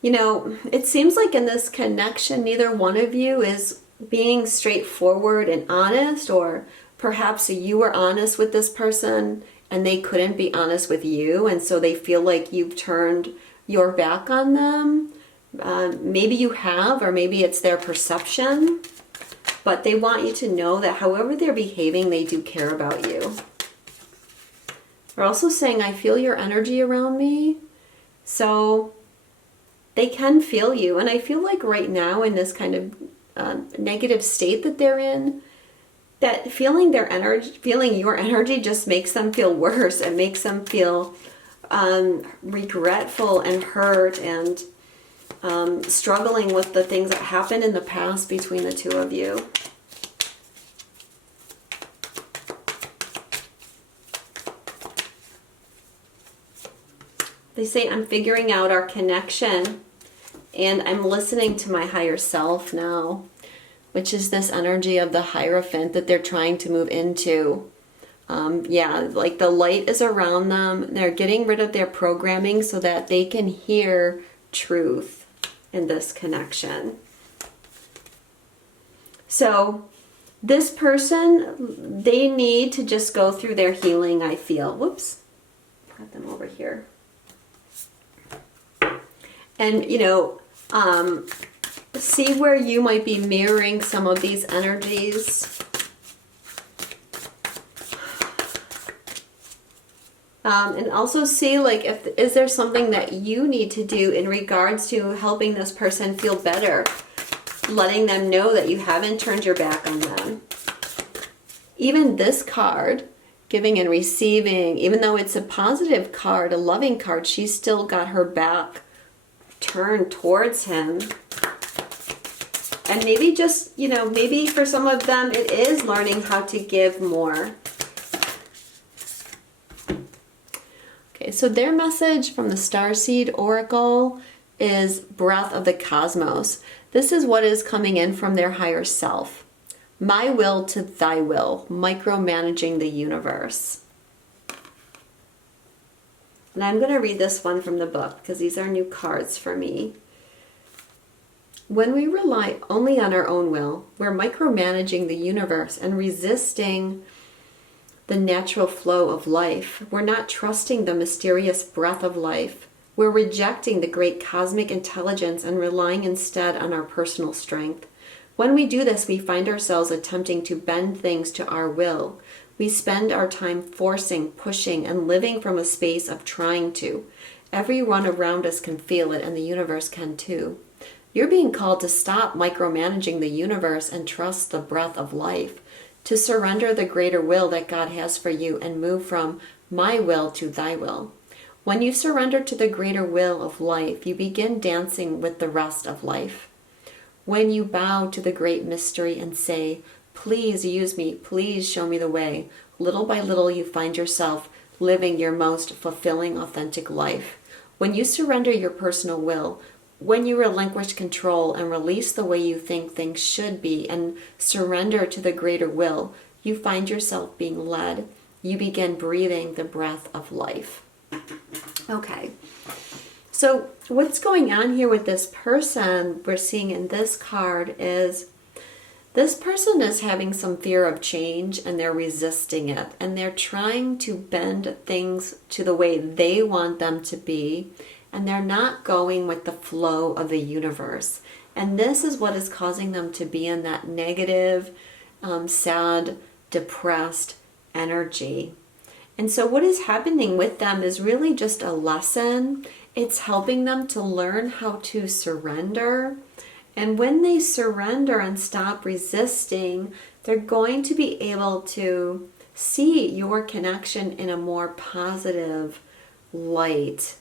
you know, it seems like in this connection, neither one of you is being straightforward and honest, or perhaps you were honest with this person and they couldn't be honest with you, and so they feel like you've turned your back on them. Maybe you have, or maybe it's their perception, but they want you to know that however they're behaving, they do care about you. They're also saying, I feel your energy around me. So they can feel you. And I feel like right now in this kind of negative state that they're in, that feeling their energy, feeling your energy just makes them feel worse. It makes them feel regretful and hurt and struggling with the things that happened in the past between the two of you. They say, I'm figuring out our connection and I'm listening to my higher self now, which is this energy of the Hierophant that they're trying to move into. Yeah, like the light is around them. They're getting rid of their programming so that they can hear truth in this connection. So this person, they need to just go through their healing, I feel. Whoops, got them over here. And, you know, see where you might be mirroring some of these energies. And also see, like, is there something that you need to do in regards to helping this person feel better, letting them know that you haven't turned your back on them. Even this card, giving and receiving, even though it's a positive card, a loving card, she's still got her back turned towards him. And maybe just, you know, maybe for some of them it is learning how to give more. Okay, so their message from the Starseed Oracle is breath of the cosmos. This is what is coming in from their higher self. My will to thy will, micromanaging the universe. And I'm going to read this one from the book because these are new cards for me. When we rely only on our own will, we're micromanaging the universe and resisting the natural flow of life. We're not trusting the mysterious breath of life. We're rejecting the great cosmic intelligence and relying instead on our personal strength. When we do this, we find ourselves attempting to bend things to our will. We spend our time forcing, pushing, and living from a space of trying to. Everyone around us can feel it, and the universe can too. You're being called to stop micromanaging the universe and trust the breath of life, to surrender the greater will that God has for you and move from my will to thy will. When you surrender to the greater will of life, you begin dancing with the rest of life. When you bow to the great mystery and say, please use me, please show me the way, little by little you find yourself living your most fulfilling, authentic life. When you surrender your personal will, when you relinquish control and release the way you think things should be and surrender to the greater will, you find yourself being led. You begin breathing the breath of life. Okay. So what's going on here with this person we're seeing in this card is this person is having some fear of change and they're resisting it. And they're trying to bend things to the way they want them to be. And they're not going with the flow of the universe. And this is what is causing them to be in that negative, sad, depressed energy. And so what is happening with them is really just a lesson. It's helping them to learn how to surrender And when they surrender and stop resisting, they're going to be able to see your connection in a more positive light.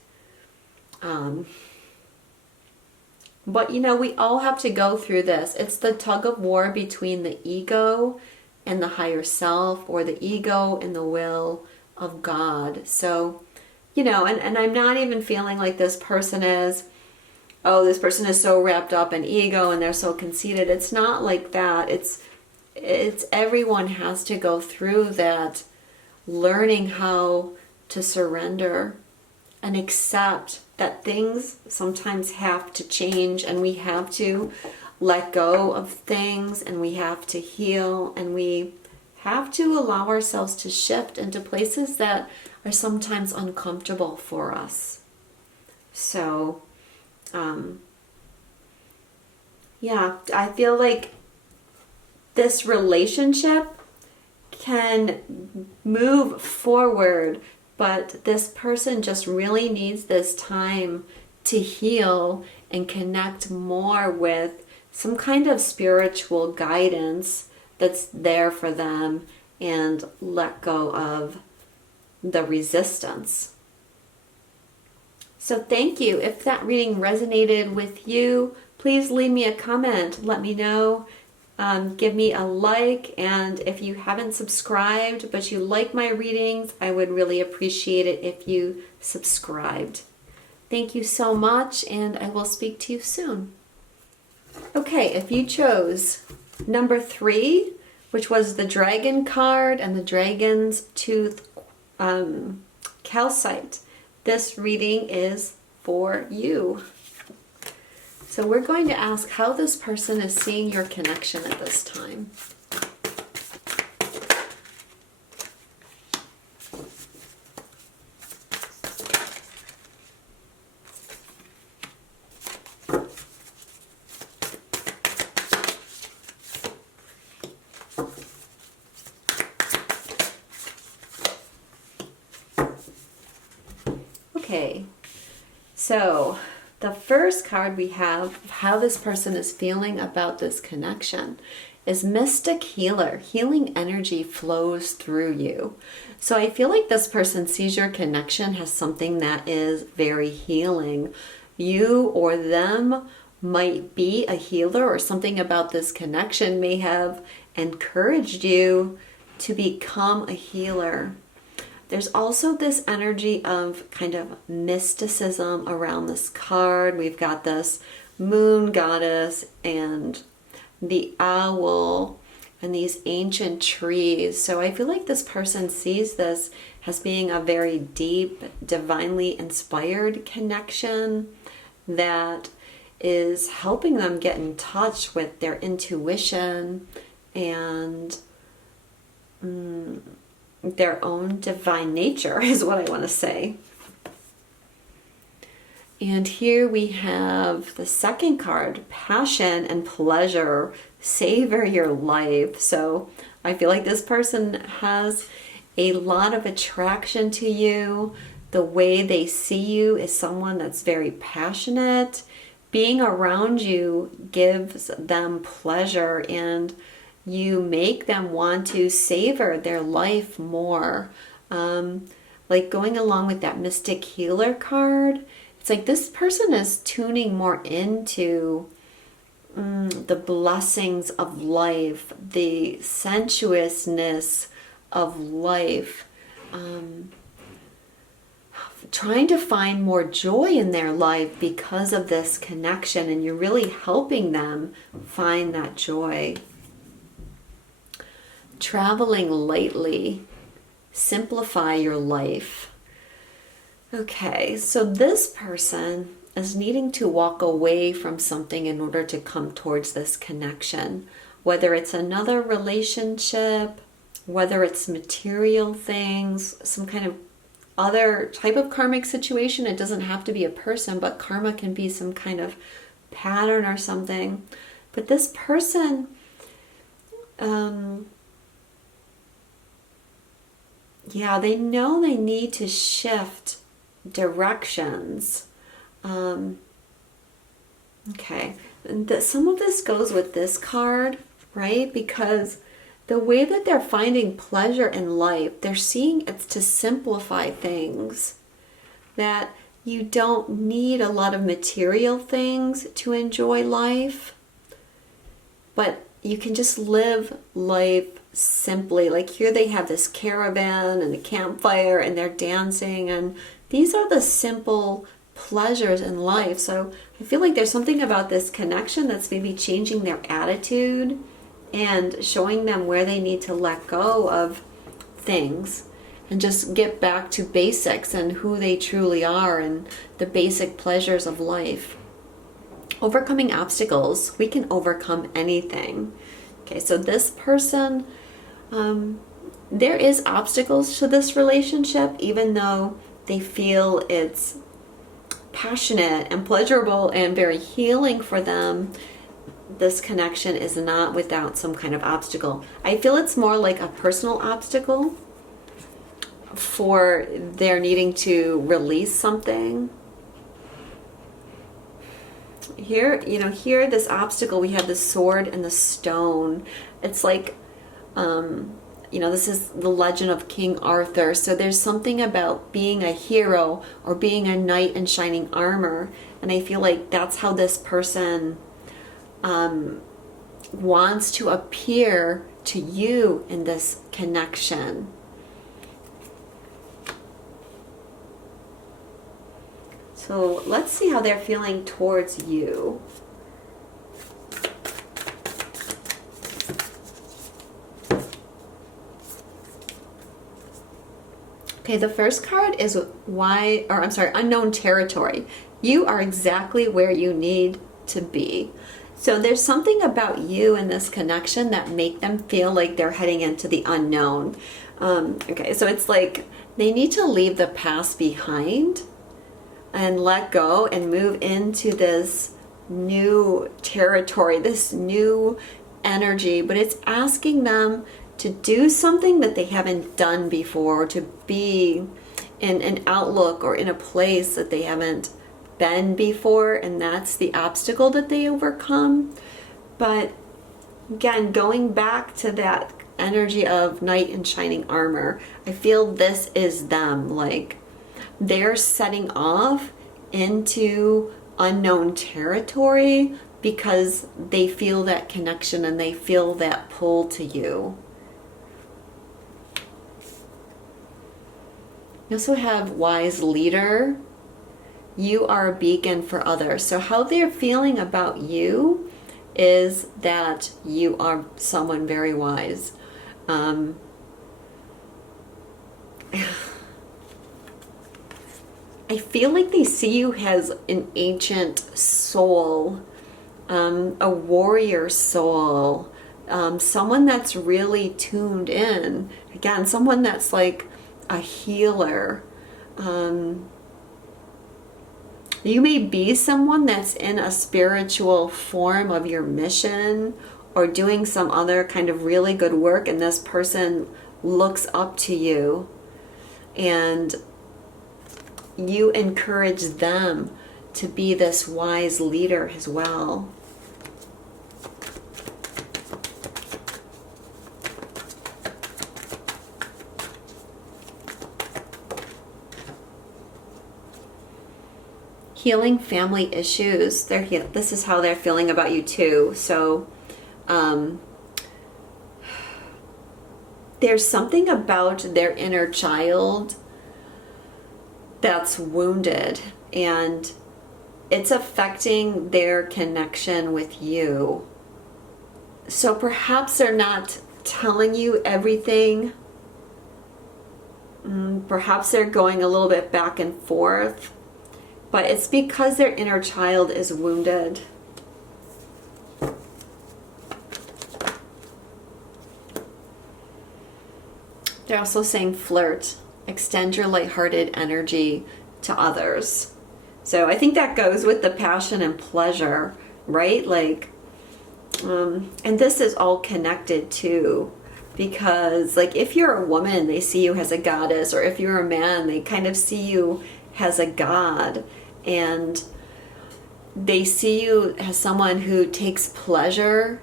But we all have to go through this. It's the tug of war between the ego and the higher self, or the ego and the will of God. So, and I'm not even feeling like this person is so wrapped up in ego and they're so conceited. It's not like that. It's everyone has to go through that, learning how to surrender and accept that things sometimes have to change, and we have to let go of things, and we have to heal, and we have to allow ourselves to shift into places that are sometimes uncomfortable for us. So, I feel like this relationship can move forward, but this person just really needs this time to heal and connect more with some kind of spiritual guidance that's there for them, and let go of the resistance. So thank you. If that reading resonated with you, please leave me a comment. Let me know. Give me a like, and if you haven't subscribed but you like my readings, I would really appreciate it if you subscribed. Thank you so much, and I will speak to you soon. Okay, if you chose number 3, which was the dragon card and the dragon's tooth calcite, this reading is for you. So we're going to ask how this person is seeing your connection at this time. Okay, so the first card we have, how this person is feeling about this connection, is Mystic Healer. Healing energy flows through you. So I feel like this person sees your connection as something that is very healing. You or them might be a healer, or something about this connection may have encouraged you to become a healer. There's also this energy of kind of mysticism around this card. We've got this moon goddess and the owl and these ancient trees. So I feel like this person sees this as being a very deep, divinely inspired connection that is helping them get in touch with their intuition and their own divine nature, is what I want to say. And here we have the second card, passion and pleasure. Savor your life. So I feel like this person has a lot of attraction to you. The way they see you is someone that's very passionate. Being around you gives them pleasure, and you make them want to savor their life more. Like going along with that Mystic Healer card, it's like this person is tuning more into the blessings of life, the sensuousness of life, trying to find more joy in their life because of this connection, and you're really helping them find that joy. Traveling lightly, simplify your life. Okay, so this person is needing to walk away from something in order to come towards this connection. Whether it's another relationship, whether it's material things, some kind of other type of karmic situation. It doesn't have to be a person, but karma can be some kind of pattern or something. But this person, they know they need to shift directions. Okay, some of this goes with this card, right? Because the way that they're finding pleasure in life, they're seeing it's to simplify things. That you don't need a lot of material things to enjoy life, but you can just live life simply. Like here they have this caravan and a campfire and they're dancing, and these are the simple pleasures in life. So I feel like there's something about this connection that's maybe changing their attitude and showing them where they need to let go of things and just get back to basics and who they truly are and the basic pleasures of life. Overcoming obstacles. We can overcome anything. Okay, so this person, there is obstacles to this relationship, even though they feel it's passionate and pleasurable and very healing for them. This connection is not without some kind of obstacle. I feel it's more like a personal obstacle for their needing to release something. Here, here this obstacle, we have the sword and the stone. It's like, this is the legend of King Arthur. So there's something about being a hero or being a knight in shining armor. And I feel like that's how this person wants to appear to you in this connection. So let's see how they're feeling towards you. Okay, the first card is unknown territory. You are exactly where you need to be. So there's something about you in this connection that make them feel like they're heading into the unknown. Okay, so it's like they need to leave the past behind and let go and move into this new territory, this new energy. But it's asking them to do something that they haven't done before, to be in an outlook or in a place that they haven't been before, and that's the obstacle that they overcome. But again, going back to that energy of knight in shining armor, I feel this is them. Like they're setting off into unknown territory because they feel that connection and they feel that pull to you. You also have wise leader. You are a beacon for others. So how they're feeling about you is that you are someone very wise. I feel like they see you as an ancient soul, a warrior soul, someone that's really tuned in. Again, someone that's like a healer. You may be someone that's in a spiritual form of your mission or doing some other kind of really good work, and this person looks up to you and you encourage them to be this wise leader as well. Healing family issues. This is how they're feeling about you too. So there's something about their inner child that's wounded, and it's affecting their connection with you. So perhaps they're not telling you everything. Perhaps they're going a little bit back and forth. But it's because their inner child is wounded. They're also saying flirt. Extend your lighthearted energy to others. So I think that goes with the passion and pleasure, right? Like, and this is all connected too. Because like if you're a woman, they see you as a goddess, or if you're a man, they kind of see you as a god. And they see you as someone who takes pleasure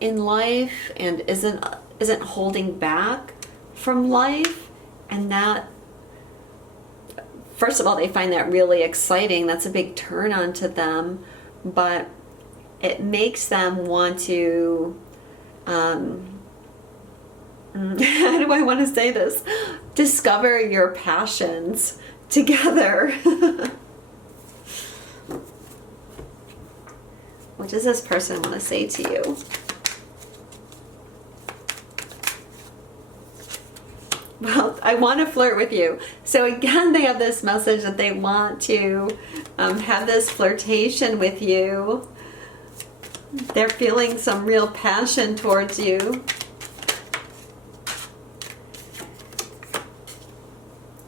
in life and isn't holding back from life, and that, first of all, they find that really exciting. That's a big turn on to them, but it makes them want to how do I want to say this? Discover your passions together. What does this person want to say to you? Well, I want to flirt with you. So again, they have this message that they want to have this flirtation with you. They're feeling some real passion towards you.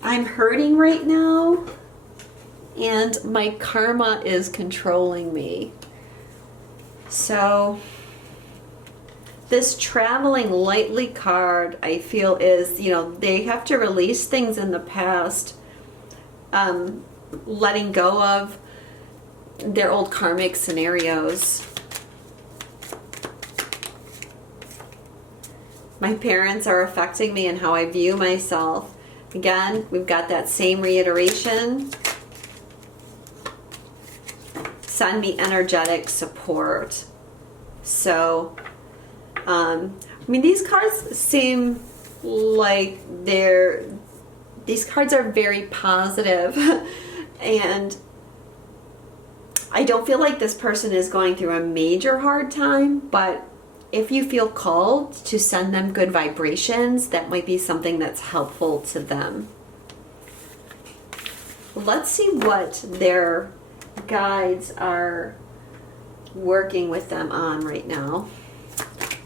I'm hurting right now, and my karma is controlling me. So this traveling lightly card, I feel, is, they have to release things in the past, letting go of their old karmic scenarios. My parents are affecting me and how I view myself. Again, we've got that same reiteration. Send me energetic support. So, these cards seem like these cards are very positive, and I don't feel like this person is going through a major hard time, but if you feel called to send them good vibrations, that might be something that's helpful to them. Let's see what their guides are working with them on right now.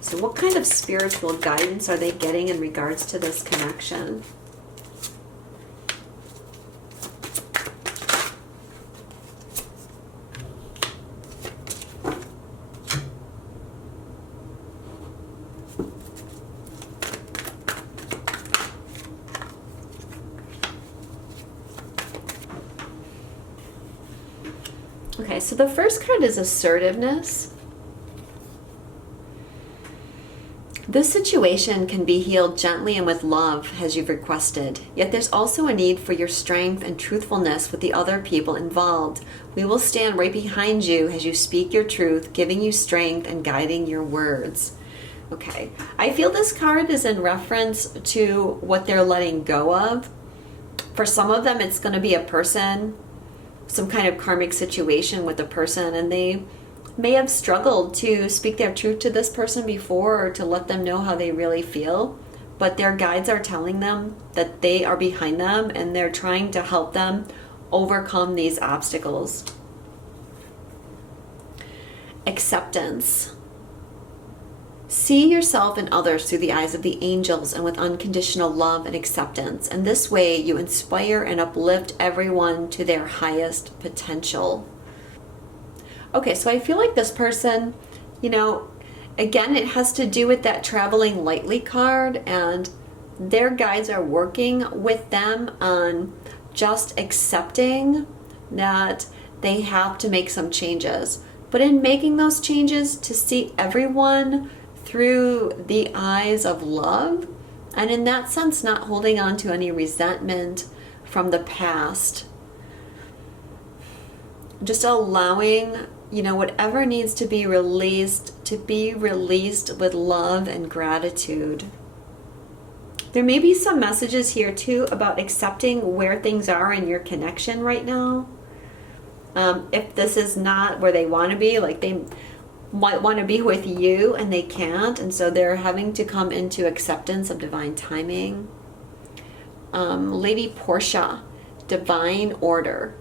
So what kind of spiritual guidance are they getting in regards to this connection? Okay, so the first card is assertiveness. This situation can be healed gently and with love as you've requested. Yet there's also a need for your strength and truthfulness with the other people involved. We will stand right behind you as you speak your truth, giving you strength and guiding your words. Okay, I feel this card is in reference to what they're letting go of. For some of them, it's going to be a person, some kind of karmic situation with a person, and they may have struggled to speak their truth to this person before, or to let them know how they really feel, but their guides are telling them that they are behind them and they're trying to help them overcome these obstacles. Acceptance. See yourself and others through the eyes of the angels and with unconditional love and acceptance. And this way you inspire and uplift everyone to their highest potential. Okay, so I feel like this person, again, it has to do with that traveling lightly card, and their guides are working with them on just accepting that they have to make some changes. But in making those changes, to see everyone through the eyes of love, and in that sense not holding on to any resentment from the past. Just allowing, whatever needs to be released with love and gratitude. There may be some messages here too about accepting where things are in your connection right now. If this is not where they want to be, like they might want to be with you and they can't, and so they're having to come into acceptance of divine timing. Lady Portia, divine order.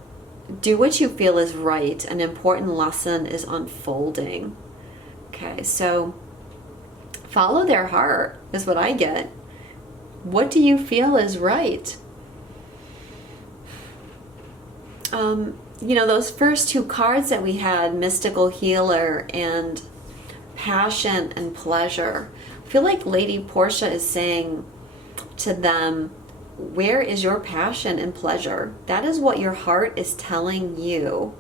Do what you feel is right. An important lesson is unfolding. Okay, so follow their heart is what I get. What do you feel is right? Those first two cards that we had, mystical healer and passion and pleasure, I feel like Lady Portia is saying to them, where is your passion and pleasure? That is what your heart is telling you.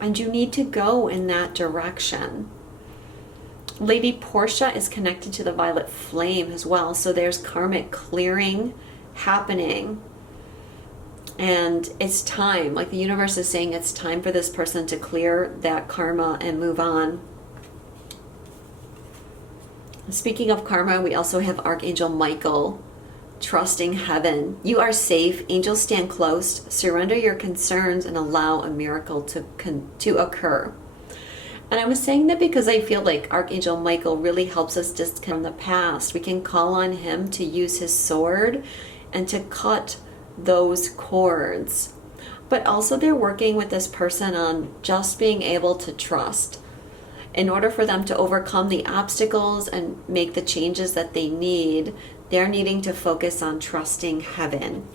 and you need to go in that direction. Lady Portia is connected to the violet flame as well, so there's karmic clearing happening. And it's time, like the universe is saying, it's time for this person to clear that karma and move on. Speaking of karma, we also have Archangel Michael, trusting heaven. You are safe. Angels stand close. Surrender your concerns and allow a miracle to occur. And I was saying that because I feel like Archangel Michael really helps us disconnect from the past. We can call on him to use his sword and to cut those cords. But also they're working with this person on just being able to trust. In order for them to overcome the obstacles and make the changes that they need, they're needing to focus on trusting heaven.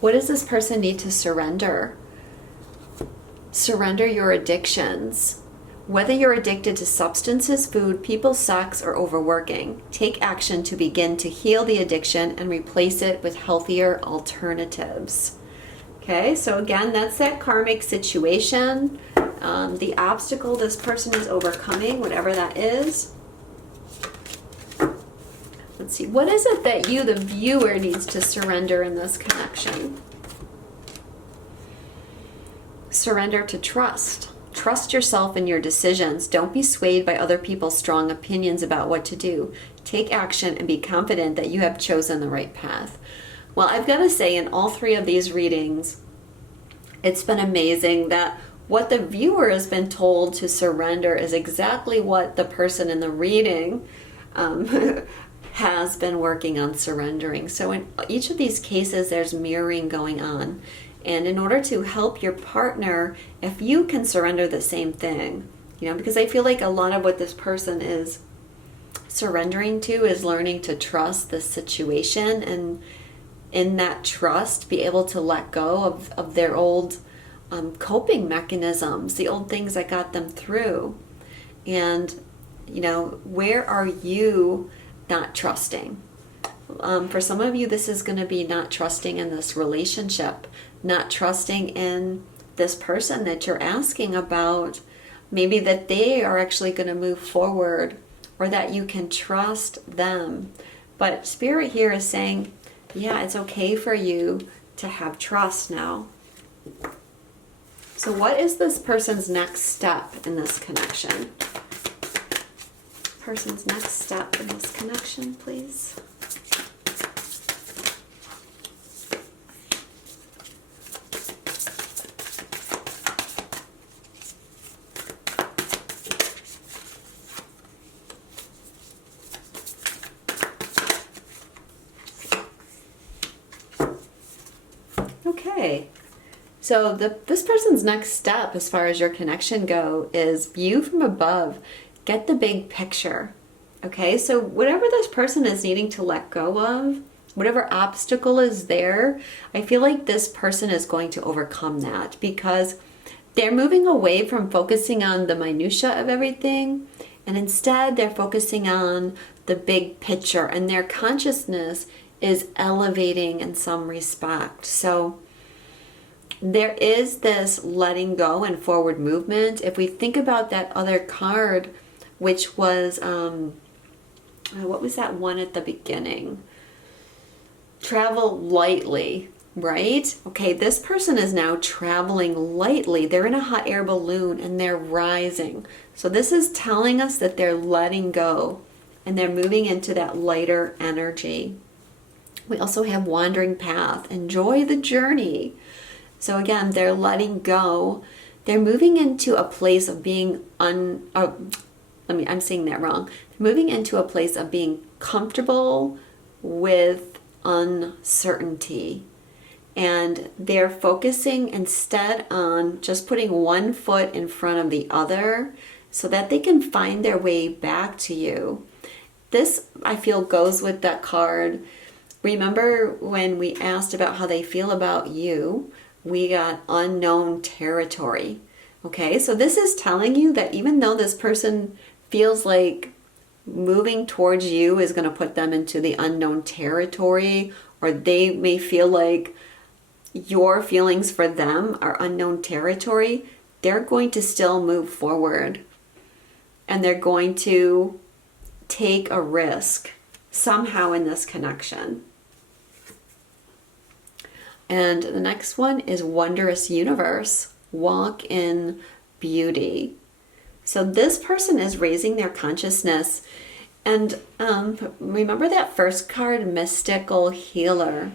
What does this person need to surrender? Surrender your addictions. Whether you're addicted to substances, food, people, sex, or overworking, take action to begin to heal the addiction and replace it with healthier alternatives. Okay, so again, that's that karmic situation, the obstacle this person is overcoming, whatever that is. Let's see, what is it that you, the viewer, needs to surrender in this connection? Surrender to trust. Trust yourself in your decisions. Don't be swayed by other people's strong opinions about what to do. Take action and be confident that you have chosen the right path. Well, I've got to say, in all three of these readings, it's been amazing that what the viewer has been told to surrender is exactly what the person in the reading has been working on surrendering. So in each of these cases, there's mirroring going on. And in order to help your partner, if you can surrender the same thing, because I feel like a lot of what this person is surrendering to is learning to trust the situation, and in that trust be able to let go of their old coping mechanisms, the old things that got them through. And where are you not trusting? For some of you, this is going to be not trusting in this relationship, not trusting in this person that you're asking about, maybe that they are actually going to move forward, or that you can trust them. But Spirit here is saying, yeah, it's okay for you to have trust now. So what is this person's next step in this connection? Person's next step in this connection, please. Okay, so this person's next step as far as your connection go is view from above. Get the big picture. Okay, so whatever this person is needing to let go of, whatever obstacle is there, I feel like this person is going to overcome that, because they're moving away from focusing on the minutia of everything, and instead they're focusing on the big picture, and their consciousness is elevating in some respect. So there is this letting go and forward movement. If we think about that other card, which was, what was that one at the beginning? Travel lightly, right? Okay, this person is now traveling lightly. They're in a hot air balloon and they're rising. So this is telling us that they're letting go and they're moving into that lighter energy. We also have wandering path. Enjoy the journey. So again, they're letting go. They're moving into a place of being I'm saying that wrong. They're moving into a place of being comfortable with uncertainty. And they're focusing instead on just putting one foot in front of the other so that they can find their way back to you. This, I feel, goes with that card. Remember when we asked about how they feel about you, we got unknown territory. Okay, so this is telling you that even though this person feels like moving towards you is going to put them into the unknown territory, or they may feel like your feelings for them are unknown territory, they're going to still move forward. And they're going to take a risk somehow in this connection. And the next one is Wondrous Universe. Walk in beauty. So this person is raising their consciousness. And remember that first card, Mystical Healer,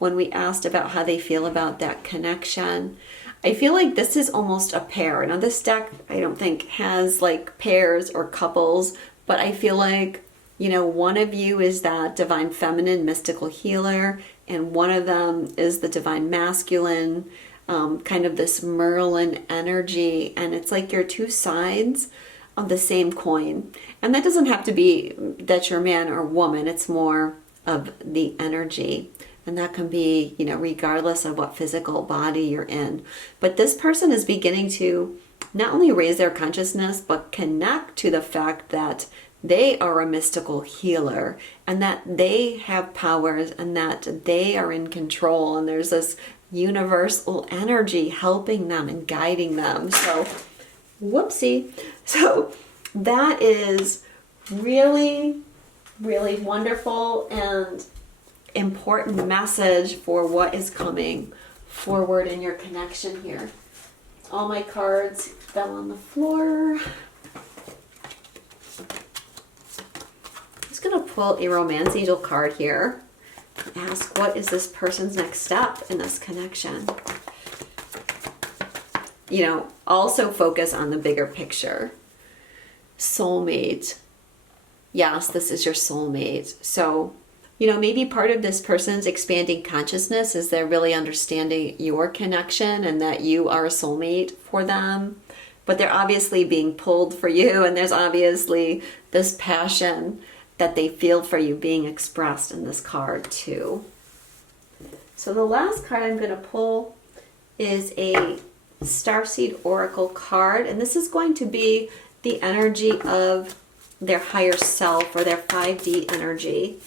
when we asked about how they feel about that connection. I feel like this is almost a pair. Now this deck, I don't think has like pairs or couples, but I feel like, you know, one of you is that divine feminine mystical healer, and one of them is the divine masculine, kind of this Merlin energy. And it's like you're two sides of the same coin. And that doesn't have to be that you're man or woman. It's more of the energy. And that can be, you know, regardless of what physical body you're in. But this person is beginning to not only raise their consciousness, but connect to the fact that they are a mystical healer, and that they have powers, and that they are in control. And there's this universal energy helping them and guiding them. So, whoopsie. So that is really, really wonderful and important message for what is coming forward in your connection here. All my cards fell on the floor. I'm just going to pull a Romance Angel card here and ask, what is this person's next step in this connection? You know, also focus on the bigger picture. Soulmate. Yes, this is your soulmate. So, you know, maybe part of this person's expanding consciousness is they're really understanding your connection and that you are a soulmate for them. But they're obviously being pulled for you, and there's obviously this passion that they feel for you being expressed in this card too. So the last card I'm going to pull is a Starseed Oracle card, and this is going to be the energy of their higher self, or their 5D energy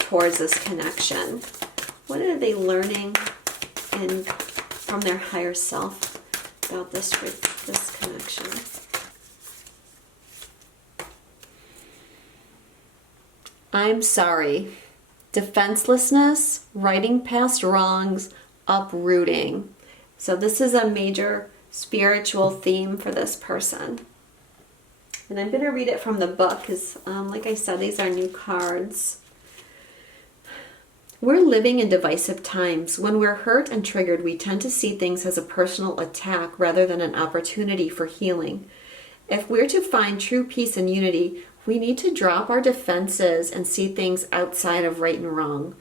towards this connection. What are they learning from their higher self about this connection? I'm sorry. Defenselessness, writing past wrongs, uprooting. So this is a major spiritual theme for this person. And I'm going to read it from the book because, like I said, these are new cards. We're living in divisive times. When we're hurt and triggered, we tend to see things as a personal attack rather than an opportunity for healing. If we're to find true peace and unity, we need to drop our defenses and see things outside of right and wrong.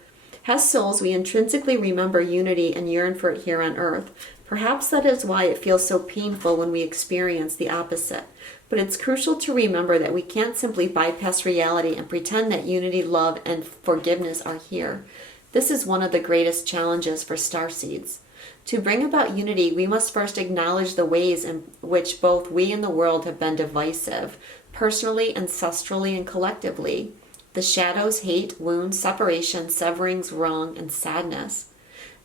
As souls, we intrinsically remember unity and yearn for it here on earth. Perhaps that is why it feels so painful when we experience the opposite. But it's crucial to remember that we can't simply bypass reality and pretend that unity, love, and forgiveness are here. This is one of the greatest challenges for starseeds. To bring about unity, we must first acknowledge the ways in which both we and the world have been divisive, personally, ancestrally, and collectively. The shadows, hate, wounds, separation, severings, wrong, and sadness.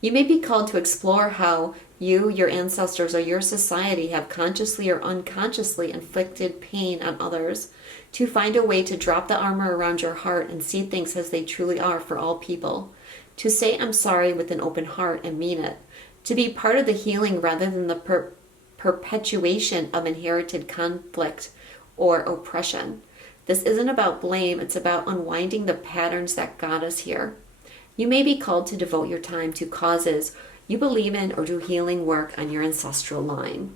You may be called to explore how you, your ancestors, or your society have consciously or unconsciously inflicted pain on others, to find a way to drop the armor around your heart and see things as they truly are for all people, to say I'm sorry with an open heart and mean it, to be part of the healing rather than the perpetuation of inherited conflict or oppression. This isn't about blame, it's about unwinding the patterns that got us here. You may be called to devote your time to causes you believe in or do healing work on your ancestral line.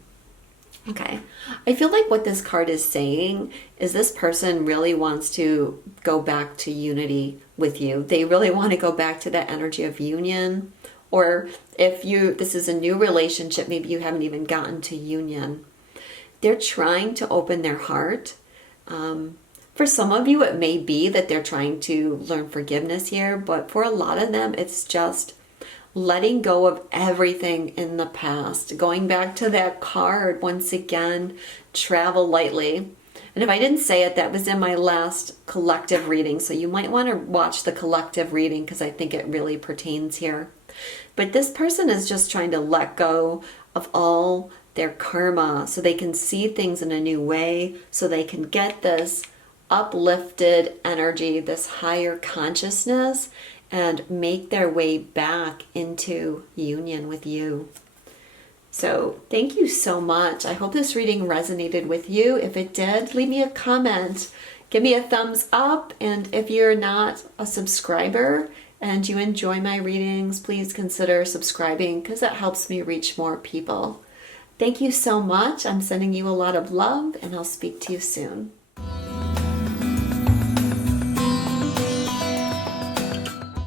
Okay, I feel like what this card is saying is this person really wants to go back to unity with you. They really want to go back to that energy of union. Or if this is a new relationship, maybe you haven't even gotten to union. They're trying to open their heart. For some of you, it may be that they're trying to learn forgiveness here, but for a lot of them, it's just letting go of everything in the past. Going back to that card, once again, travel lightly. And if I didn't say it, that was in my last collective reading. So you might want to watch the collective reading because I think it really pertains here. But this person is just trying to let go of all their karma so they can see things in a new way, so they can get this uplifted energy, this higher consciousness, and make their way back into union with you. So thank you so much. I hope this reading resonated with you. If it did, leave me a comment. Give me a thumbs up. And if you're not a subscriber and you enjoy my readings, please consider subscribing because that helps me reach more people. Thank you so much. I'm sending you a lot of love and I'll speak to you soon.